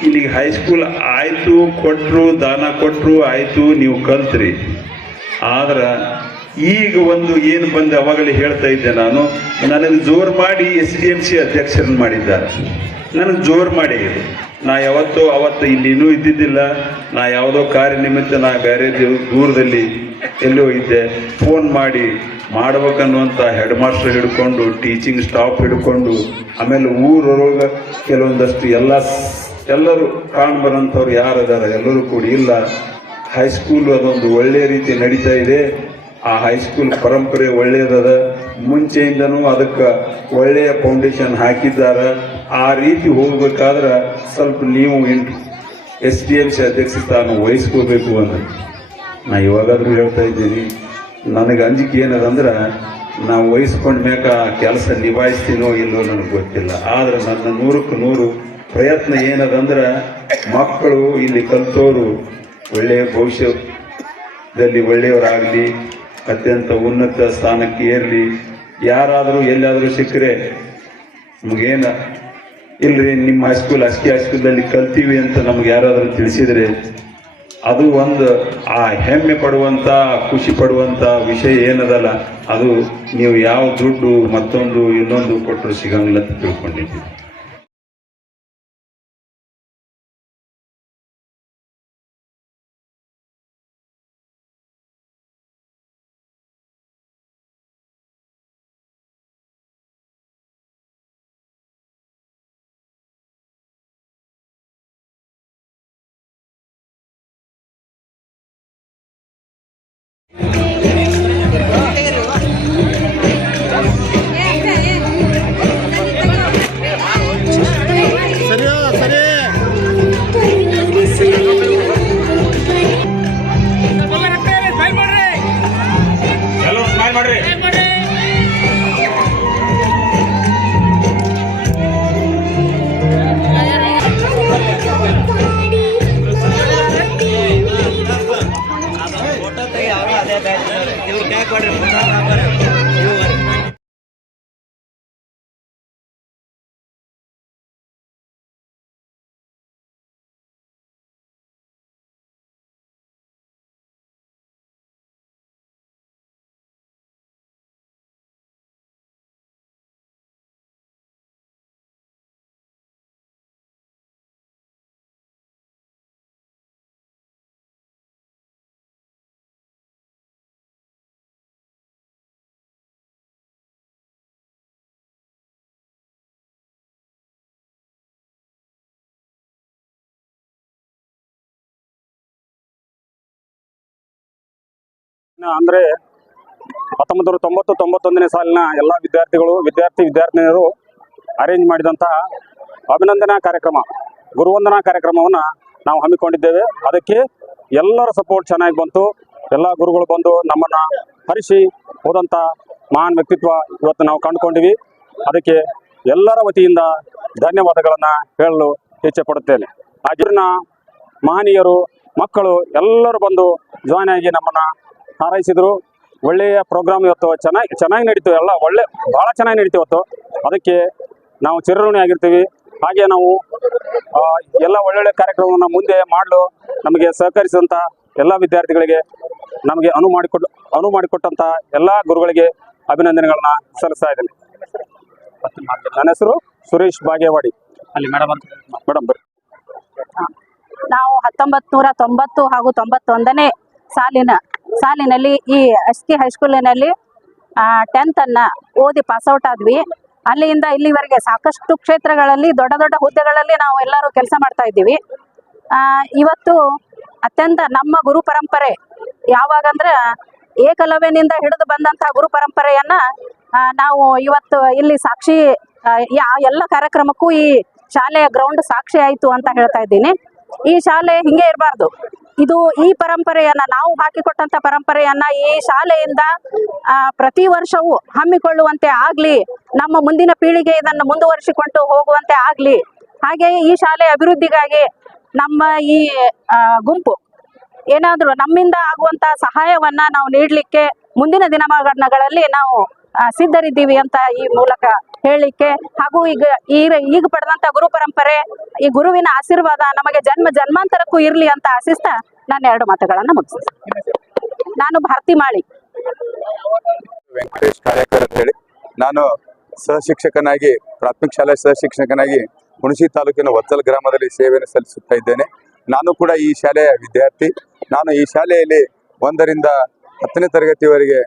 ಇಲ್ಲಿಗೆ ಹೈಸ್ಕೂಲ್ ಆಯಿತು, ಕೊಟ್ಟರು, ದಾನ ಕೊಟ್ಟರು, ಆಯಿತು, ನೀವು ಕಲ್ತ್ರಿ. ಆದ್ರೆ ಈಗ ಒಂದು ಏನು ಬಂದು ಅವಾಗಲೇ ಹೇಳ್ತಾ ಇದ್ದೆ ನಾನು, ನನಗೆ ಜೋರು ಮಾಡಿ SDMC ಅಧ್ಯಕ್ಷರನ್ನು ಮಾಡಿದ್ದಾರೆ. ನನಗೆ ಜೋರು ಮಾಡಿ ನಾ ಅವತ್ತು ಇಲ್ಲಿ ಇನ್ನೂ ಇದ್ದಿದ್ದಿಲ್ಲ. ನಾ ಯಾವುದೋ ಕಾರ್ಯ ನಿಮಿತ್ತ ನಾ ಬೇರೆ ದೂರದಲ್ಲಿ ಎಲ್ಲೋ ಇದ್ದೆ. ಫೋನ್ ಮಾಡಿ ಮಾಡ್ಬೇಕನ್ನುವಂಥ ಹೆಡ್ ಮಾಸ್ಟರ್ ಹಿಡ್ಕೊಂಡು, ಟೀಚಿಂಗ್ ಸ್ಟಾಫ್ ಹಿಡ್ಕೊಂಡು, ಆಮೇಲೆ ಊರೊಳಗೆ ಕೆಲವೊಂದಷ್ಟು ಎಲ್ಲರೂ ಕಾಣ್ಬರೋಂಥವ್ರು ಯಾರದಾರ ಎಲ್ಲರೂ ಕೂಡಿ, ಇಲ್ಲ ಹೈಸ್ಕೂಲ್ ಅದೊಂದು ಒಳ್ಳೆಯ ರೀತಿ ನಡೀತಾ ಇದೆ, ಆ ಹೈಸ್ಕೂಲ್ ಪರಂಪರೆ ಒಳ್ಳೆಯದದ, ಮುಂಚೆಯಿಂದನೂ ಅದಕ್ಕೆ ಒಳ್ಳೆಯ ಫೌಂಡೇಶನ್ ಹಾಕಿದ್ದಾರೆ, ಆ ರೀತಿ ಹೋಗ್ಬೇಕಾದ್ರೆ ಸ್ವಲ್ಪ ನೀವು SDMC ಅಧ್ಯಕ್ಷ ಸ್ಥಾನ ವಹಿಸ್ಕೋಬೇಕು ಅಂತ ನಾ ಇವಾಗಾದ್ರೂ ಹೇಳ್ತಾ ಇದ್ದೀನಿ. ನನಗೆ ಅಂಜಿಕೆ ಏನದಂದ್ರೆ ನಾವು ವಹಿಸ್ಕೊಂಡ ಮ್ಯಾಕ ಕೆಲಸ ನಿಭಾಯಿಸ್ತೀನೋ ಇಲ್ಲೋ ನನಗೆ ಗೊತ್ತಿಲ್ಲ. ಆದ್ರೆ ನನ್ನ 100% ಪ್ರಯತ್ನ ಏನದಂದ್ರೆ ಮಕ್ಕಳು ಇಲ್ಲಿ ಕಲಿತೋರು ಒಳ್ಳೆಯ ಭವಿಷ್ಯದಲ್ಲಿ ಒಳ್ಳೆಯವರಾಗಲಿ, ಅತ್ಯಂತ ಉನ್ನತ ಸ್ಥಾನಕ್ಕೆ ಏರಲಿ. ಯಾರಾದರೂ ಎಲ್ಲಾದರೂ ಸಿಕ್ಕರೆ ನಮಗೇನ ಇಲ್ರಿ ನಿಮ್ಮ ಹೈಸ್ಕೂಲ್ ಹೈಸ್ಕೂಲಲ್ಲಿ ಕಲ್ತೀವಿ ಅಂತ ನಮ್ಗೆ ಯಾರಾದರೂ ತಿಳಿಸಿದರೆ ಅದು ಒಂದು ಆ ಹೆಮ್ಮೆ ಪಡುವಂಥ ಖುಷಿ ಪಡುವಂಥ ವಿಷಯ ಏನದಲ್ಲ, ಅದು ನೀವು ಯಾವ ದುಡ್ಡು ಮತ್ತೊಂದು ಇನ್ನೊಂದು ಕೊಟ್ಟರು ಸಿಗಂಗಿಲ್ಲ ಅಂತ ತಿಳ್ಕೊಂಡಿದ್ದೀವಿ. ಅಂದರೆ 1990-91ನೇ ಸಾಲಿನ ಎಲ್ಲ ವಿದ್ಯಾರ್ಥಿನಿಯರು ಅರೇಂಜ್ ಮಾಡಿದಂತಹ ಅಭಿನಂದನಾ ಕಾರ್ಯಕ್ರಮ, ಗುರುವಂದನಾ ಕಾರ್ಯಕ್ರಮವನ್ನು ನಾವು ಹಮ್ಮಿಕೊಂಡಿದ್ದೇವೆ. ಅದಕ್ಕೆ ಎಲ್ಲರ ಸಪೋರ್ಟ್ ಚೆನ್ನಾಗಿ ಬಂತು. ಎಲ್ಲ ಗುರುಗಳು ಬಂದು ನಮ್ಮನ್ನು ಹರಿಸಿ ಹೋದಂಥ ಮಹಾನ್ ವ್ಯಕ್ತಿತ್ವ ಇವತ್ತು ನಾವು ಕಂಡುಕೊಂಡಿವಿ. ಅದಕ್ಕೆ ಎಲ್ಲರ ವತಿಯಿಂದ ಧನ್ಯವಾದಗಳನ್ನು ಹೇಳಲು ಇಚ್ಛೆ ಪಡುತ್ತೇನೆ. ಆಗಿನ ಮಹನೀಯರು ಮಕ್ಕಳು ಎಲ್ಲರೂ ಬಂದು ಜಾಯ್ನ್ ಆಗಿ ನಮ್ಮನ್ನು ಹಾರೈಸಿದರು. ಒಳ್ಳೆಯ ಪ್ರೋಗ್ರಾಮ್ ಇವತ್ತು ಚೆನ್ನಾಗಿ ನಡೀತು. ಎಲ್ಲ ಭಾಳ ಚೆನ್ನಾಗಿ ನಡೀತು ಇವತ್ತು. ಅದಕ್ಕೆ ನಾವು ಚಿರಋಣಿ ಆಗಿರ್ತೀವಿ. ಹಾಗೆ ನಾವು ಎಲ್ಲ ಒಳ್ಳೊಳ್ಳೆ ಕಾರ್ಯಕ್ರಮವನ್ನು ಮುಂದೆ ಮಾಡಲು ನಮಗೆ ಸಹಕರಿಸಿದಂಥ ಎಲ್ಲ ವಿದ್ಯಾರ್ಥಿಗಳಿಗೆ, ನಮಗೆ ಅನುವು ಮಾಡಿಕೊಟ್ಟಂಥ ಎಲ್ಲ ಗುರುಗಳಿಗೆ ಅಭಿನಂದನೆಗಳನ್ನ ಸಲ್ಲಿಸ್ತಾ ಇದ್ದೇನೆ. ನನ್ನ ಹೆಸರು ಸುರೇಶ್ ಬಾಗೇವಾಡಿ. ಅಲ್ಲಿ ಮೇಡಮ್ ಬರ್ರಿ. ನಾವು 1990 ಹಾಗೂ 91ನೇ ಸಾಲಿನಲ್ಲಿ ಈ SK ಹೈಸ್ಕೂಲಿನಲ್ಲಿ 10th ಅನ್ನ ಓದಿ ಪಾಸ್ಔಟ್ ಆದ್ವಿ. ಅಲ್ಲಿಂದ ಇಲ್ಲಿವರೆಗೆ ಸಾಕಷ್ಟು ಕ್ಷೇತ್ರಗಳಲ್ಲಿ ದೊಡ್ಡ ದೊಡ್ಡ ಹುದ್ದೆಗಳಲ್ಲಿ ನಾವು ಎಲ್ಲರೂ ಕೆಲಸ ಮಾಡ್ತಾ ಇದ್ದೀವಿ. ಇವತ್ತು ಅತ್ಯಂತ ನಮ್ಮ ಗುರು ಪರಂಪರೆ ಯಾವಾಗಂದ್ರೆ ಏಕಲವ್ಯನಿಂದ ಹಿಡಿದು ಬಂದಂಥ ಗುರು ಪರಂಪರೆಯನ್ನ ನಾವು ಇವತ್ತು ಇಲ್ಲಿ ಸಾಕ್ಷಿ, ಎಲ್ಲ ಕಾರ್ಯಕ್ರಮಕ್ಕೂ ಈ ಶಾಲೆಯ ಗ್ರೌಂಡ್ ಸಾಕ್ಷಿ ಆಯಿತು ಅಂತ ಹೇಳ್ತಾ ಇದ್ದೀನಿ. ಈ ಶಾಲೆ ಹಿಂಗೆ ಇರಬಾರ್ದು. ಈ ಪರಂಪರೆಯನ್ನ ನಾವು ಹಾಕಿಕೊಟ್ಟಂತ ಪರಂಪರೆಯನ್ನ ಈ ಶಾಲೆಯಿಂದ ಪ್ರತಿ ವರ್ಷವೂ ಹಮ್ಮಿಕೊಳ್ಳುವಂತೆ ಆಗ್ಲಿ, ನಮ್ಮ ಮುಂದಿನ ಪೀಳಿಗೆ ಇದನ್ನು ಮುಂದುವರಿಸಿಕೊಂಡು ಹೋಗುವಂತೆ ಆಗ್ಲಿ. ಹಾಗೆಯೇ ಈ ಶಾಲೆ ಅಭಿವೃದ್ಧಿಗಾಗಿ ನಮ್ಮ ಈ ಗುಂಪು ಏನಾದರೂ ನಮ್ಮಿಂದ ಆಗುವಂತ ಸಹಾಯವನ್ನ ನಾವು ನೀಡಲಿಕ್ಕೆ ಮುಂದಿನ ದಿನಮಾನಗಳಲ್ಲಿ ನಾವು ಸಿದ್ಧರಿದ್ದೀವಿ ಅಂತ ಈ ಮೂಲಕ ಹೇಳಲಿಕ್ಕೆ, ಹಾಗೂ ಈಗ ಪಡೆದಂತ ಗುರು ಪರಂಪರೆ, ಈ ಗುರುವಿನ ಆಶೀರ್ವಾದ ನಮಗೆ ಜನ್ಮಾಂತರಕ್ಕೂ ಇರಲಿ ಅಂತ ಆಶಿಸ್ತಾ ನಾನು 2 ಮಾತುಗಳನ್ನು ಮುಗಿಸ್ತೀನಿ. ನಾನು ಭಾರತಿ ಮಾಳಿ, ವೆಂಕಟೇಶ್ ಕಾರ್ಯಕರ್ ಅಂತ ಹೇಳಿ, ನಾನು ಸಹಶಿಕ್ಷಕನಾಗಿ ಪ್ರಾಥಮಿಕ ಶಾಲೆ ಸಹಶಿಕ್ಷಕನಾಗಿ ಹುಣಸಿ ತಾಲೂಕಿನ ವತ್ಸಲ ಗ್ರಾಮದಲ್ಲಿ ಸೇವೆಯನ್ನು ಸಲ್ಲಿಸುತ್ತಾ ಇದ್ದೇನೆ. ನಾನು ಕೂಡ ಈ ಶಾಲೆಯ ವಿದ್ಯಾರ್ಥಿ. ನಾನು ಈ ಶಾಲೆಯಲ್ಲಿ 1ರಿಂದ 10ನೇ ತರಗತಿವರೆಗೆ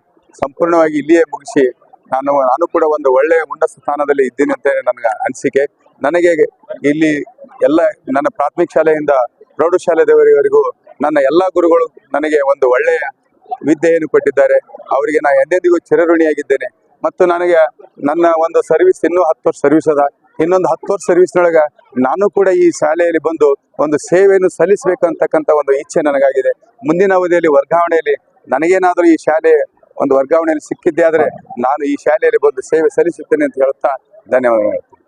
ಸಂಪೂರ್ಣವಾಗಿ ಇಲ್ಲಿಯೇ ಮುಗಿಸಿ ನಾನು ಕೂಡ ಒಂದು ಒಳ್ಳೆಯ ಉನ್ನತ ಸ್ಥಾನದಲ್ಲಿ ಇದ್ದೀನಿ ಅಂತ ನನಗೆ ಅನಿಸಿಕೆ. ನನಗೆ ಇಲ್ಲಿ ಎಲ್ಲ ನನ್ನ ಪ್ರಾಥಮಿಕ ಶಾಲೆಯಿಂದ ಪ್ರೌಢಶಾಲೆಯವರೆಗೂ ನನ್ನ ಎಲ್ಲ ಗುರುಗಳು ನನಗೆ ಒಂದು ಒಳ್ಳೆಯ ವಿದ್ಯೆಯನ್ನು ಕೊಟ್ಟಿದ್ದಾರೆ. ಅವರಿಗೆ ನಾನು ಎಂದೆಂದಿಗೂ ಚಿರಋಣಿಯಾಗಿದ್ದೇನೆ. ಮತ್ತು ನನಗೆ ನನ್ನ ಒಂದು ಸರ್ವಿಸ್ ಇನ್ನೂ 10 ವರ್ಷ ಸರ್ವಿಸ್ ಅದ. ಇನ್ನೊಂದು 10 ವರ್ಷ ಸರ್ವಿಸ್ನೊಳಗೆ ನಾನು ಕೂಡ ಈ ಶಾಲೆಯಲ್ಲಿ ಬಂದು ಒಂದು ಸೇವೆಯನ್ನು ಸಲ್ಲಿಸಬೇಕಂತಕ್ಕಂಥ ಒಂದು ಇಚ್ಛೆ ನನಗಾಗಿದೆ. ಮುಂದಿನ ಅವಧಿಯಲ್ಲಿ ವರ್ಗಾವಣೆಯಲ್ಲಿ ನನಗೇನಾದರೂ ಈ ಶಾಲೆ ಒಂದು ವರ್ಗಾವಣೆಯಲ್ಲಿ ಸಿಕ್ಕಿದ್ದೇ ಆದರೆ ನಾನು ಈ ಶಾಲೆಯಲ್ಲಿ ಬಂದು ಸೇವೆ ಸಲ್ಲಿಸುತ್ತೇನೆ ಅಂತ ಹೇಳುತ್ತಾ ಧನ್ಯವಾದಗಳು ಹೇಳ್ತೀನಿ.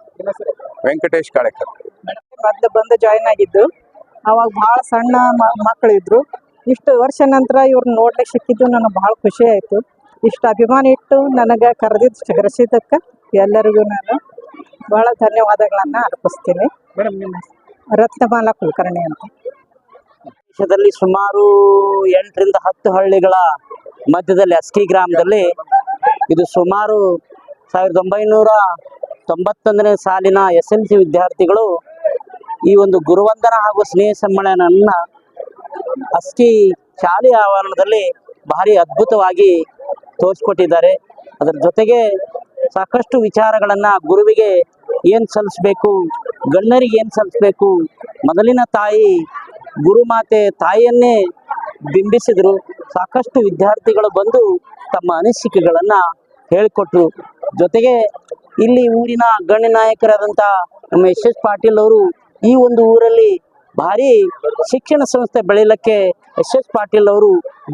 ವೆಂಕಟೇಶ್ ಕಾಳೇಕರ್. ಮೊದಲು ಬಂದು ಜಾಯಿನ್ ಆಗಿದ್ದು, ಅವಾಗ ಭಾಳ ಸಣ್ಣ ಮಕ್ಕಳು ಇದ್ರು. ಇಷ್ಟು ವರ್ಷ ನಂತರ ಇವ್ರನ್ನ ನೋಡ್ಲಿಕ್ಕೆ ಸಿಕ್ಕಿದ್ದು ನನಗೆ ಭಾಳ ಖುಷಿ ಆಯಿತು. ಇಷ್ಟು ಅಭಿಮಾನ ಇಟ್ಟು ನನಗೆ ಕರೆಸಿದ್ದಕ್ಕೆ ಎಲ್ಲರಿಗೂ ನಾನು ಭಾಳ ಧನ್ಯವಾದಗಳನ್ನು ಅರ್ಪಿಸ್ತೀನಿ. ರತ್ನಮಾಲಾ ಕುಲಕರ್ಣಿ ಅಂತ. ದೇಶದಲ್ಲಿ ಸುಮಾರು 8 ರಿಂದ 10 ಹಳ್ಳಿಗಳ ಮಧ್ಯದಲ್ಲಿ ಅಸ್ಕಿ ಗ್ರಾಮದಲ್ಲಿ ಇದು ಸುಮಾರು 1991ನೇ ಸಾಲಿನ SLC ವಿದ್ಯಾರ್ಥಿಗಳು ಈ ಒಂದು ಗುರುವಂದನಾ ಹಾಗೂ ಸ್ನೇಹ ಸಮ್ಮೇಳನವನ್ನು ಅಸ್ಕಿ ಶಾಲೆಯ ಆವರಣದಲ್ಲಿ ಭಾರಿ ಅದ್ಭುತವಾಗಿ ತೋರಿಸ್ಕೊಟ್ಟಿದ್ದಾರೆ. ಅದರ ಜೊತೆಗೆ ಸಾಕಷ್ಟು ವಿಚಾರಗಳನ್ನು ಗುರುವಿಗೆ ಏನು ಸಲ್ಲಿಸಬೇಕು, ಗಣ್ಯರಿಗೆ ಏನು ಸಲ್ಲಿಸಬೇಕು, ಮೊದಲಿನ ತಾಯಿ ಗುರುಮಾತೆ ತಾಯಿಯನ್ನೇ ಬಿಂಬಿಸಿದರು. ಸಾಕಷ್ಟು ವಿದ್ಯಾರ್ಥಿಗಳು ಬಂದು ತಮ್ಮ ಅನಿಸಿಕೆಗಳನ್ನು ಹೇಳಿಕೊಟ್ರು. ಜೊತೆಗೆ ಇಲ್ಲಿ ಊರಿನ ಗಣ್ಯ ನಾಯಕರಾದಂಥ ನಮ್ಮ SS ಪಾಟೀಲ್ ಅವರು ಈ ಒಂದು ಊರಲ್ಲಿ ಭಾರಿ ಶಿಕ್ಷಣ ಸಂಸ್ಥೆ ಬೆಳೀಲಿಕ್ಕೆ SS ಪಾಟೀಲ್ ಅವರು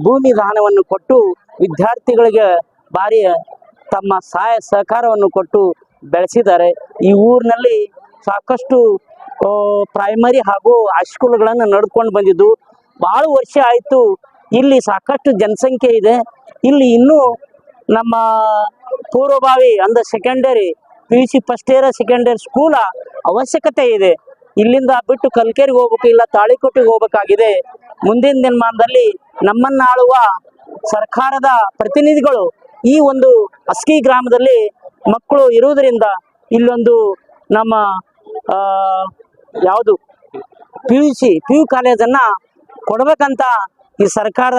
ಭೂಮಿ ದಾನವನ್ನು ಕೊಟ್ಟು ವಿದ್ಯಾರ್ಥಿಗಳಿಗೆ ಭಾರಿ ತಮ್ಮ ಸಹಾಯ ಸಹಕಾರವನ್ನು ಕೊಟ್ಟು ಬೆಳೆಸಿದ್ದಾರೆ. ಈ ಊರಿನಲ್ಲಿ ಸಾಕಷ್ಟು ಪ್ರೈಮರಿ ಹಾಗೂ ಹೈಸ್ಕೂಲ್ಗಳನ್ನು ನಡೆದುಕೊಂಡು ಬಂದಿದ್ದು ಭಾಳ ವರ್ಷ ಆಯಿತು. ಇಲ್ಲಿ ಸಾಕಷ್ಟು ಜನಸಂಖ್ಯೆ ಇದೆ. ಇಲ್ಲಿ ಇನ್ನೂ ನಮ್ಮ ಪೂರ್ವಭಾವಿ ಅಂದರೆ secondary PUC first year second year ಸ್ಕೂಲ ಅವಶ್ಯಕತೆ ಇದೆ. ಇಲ್ಲಿಂದ ಬಿಟ್ಟು ಕಲ್ಕೆರೆಗೆ ಹೋಗ್ಬೇಕು, ಇಲ್ಲ ತಾಳಿಕೋಟೆಗೆ ಹೋಗಬೇಕಾಗಿದೆ. ಮುಂದಿನ ದಿನಮಾನದಲ್ಲಿ ನಮ್ಮನ್ನು ಆಳುವ ಸರ್ಕಾರದ ಪ್ರತಿನಿಧಿಗಳು ಈ ಒಂದು ಅಸ್ಕಿ ಗ್ರಾಮದಲ್ಲಿ ಮಕ್ಕಳು ಇರುವುದರಿಂದ ಇಲ್ಲೊಂದು ನಮ್ಮ ಯಾವುದು PU ಕಾಲೇಜನ್ನು ಕೊಡಬೇಕಂತ ಈ ಸರ್ಕಾರ,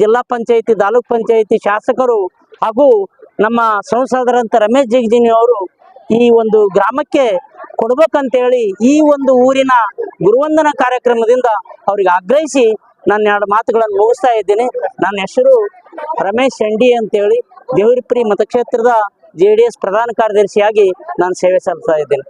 ಜಿಲ್ಲಾ ಪಂಚಾಯಿತಿ, ತಾಲೂಕ್ ಪಂಚಾಯಿತಿ ಶಾಸಕರು ಹಾಗೂ ನಮ್ಮ ಸಂಸದರಂತ ರಮೇಶ್ ಜಿಗಜಿಣಗಿ ಅವರು ಈ ಒಂದು ಗ್ರಾಮಕ್ಕೆ ಕೊಡ್ಬೇಕಂತೇಳಿ ಈ ಒಂದು ಊರಿನ ಗುರುವಂದನಾ ಕಾರ್ಯಕ್ರಮದಿಂದ ಅವ್ರಿಗೆ ಆಗ್ರಹಿಸಿ ನಾನು 2 ಮಾತುಗಳನ್ನು ಮುಗಿಸ್ತಾ ಇದ್ದೀನಿ. ನನ್ನ ಹೆಸರು ರಮೇಶ್ ಶೆಂಡಿ ಅಂತೇಳಿ ದೇವರಿಪುರಿ ಮತಕ್ಷೇತ್ರದ JDS ಪ್ರಧಾನ ಕಾರ್ಯದರ್ಶಿಯಾಗಿ ನಾನು ಸೇವೆ ಸಲ್ಲಿಸ್ತಾ ಇದ್ದೇನೆ.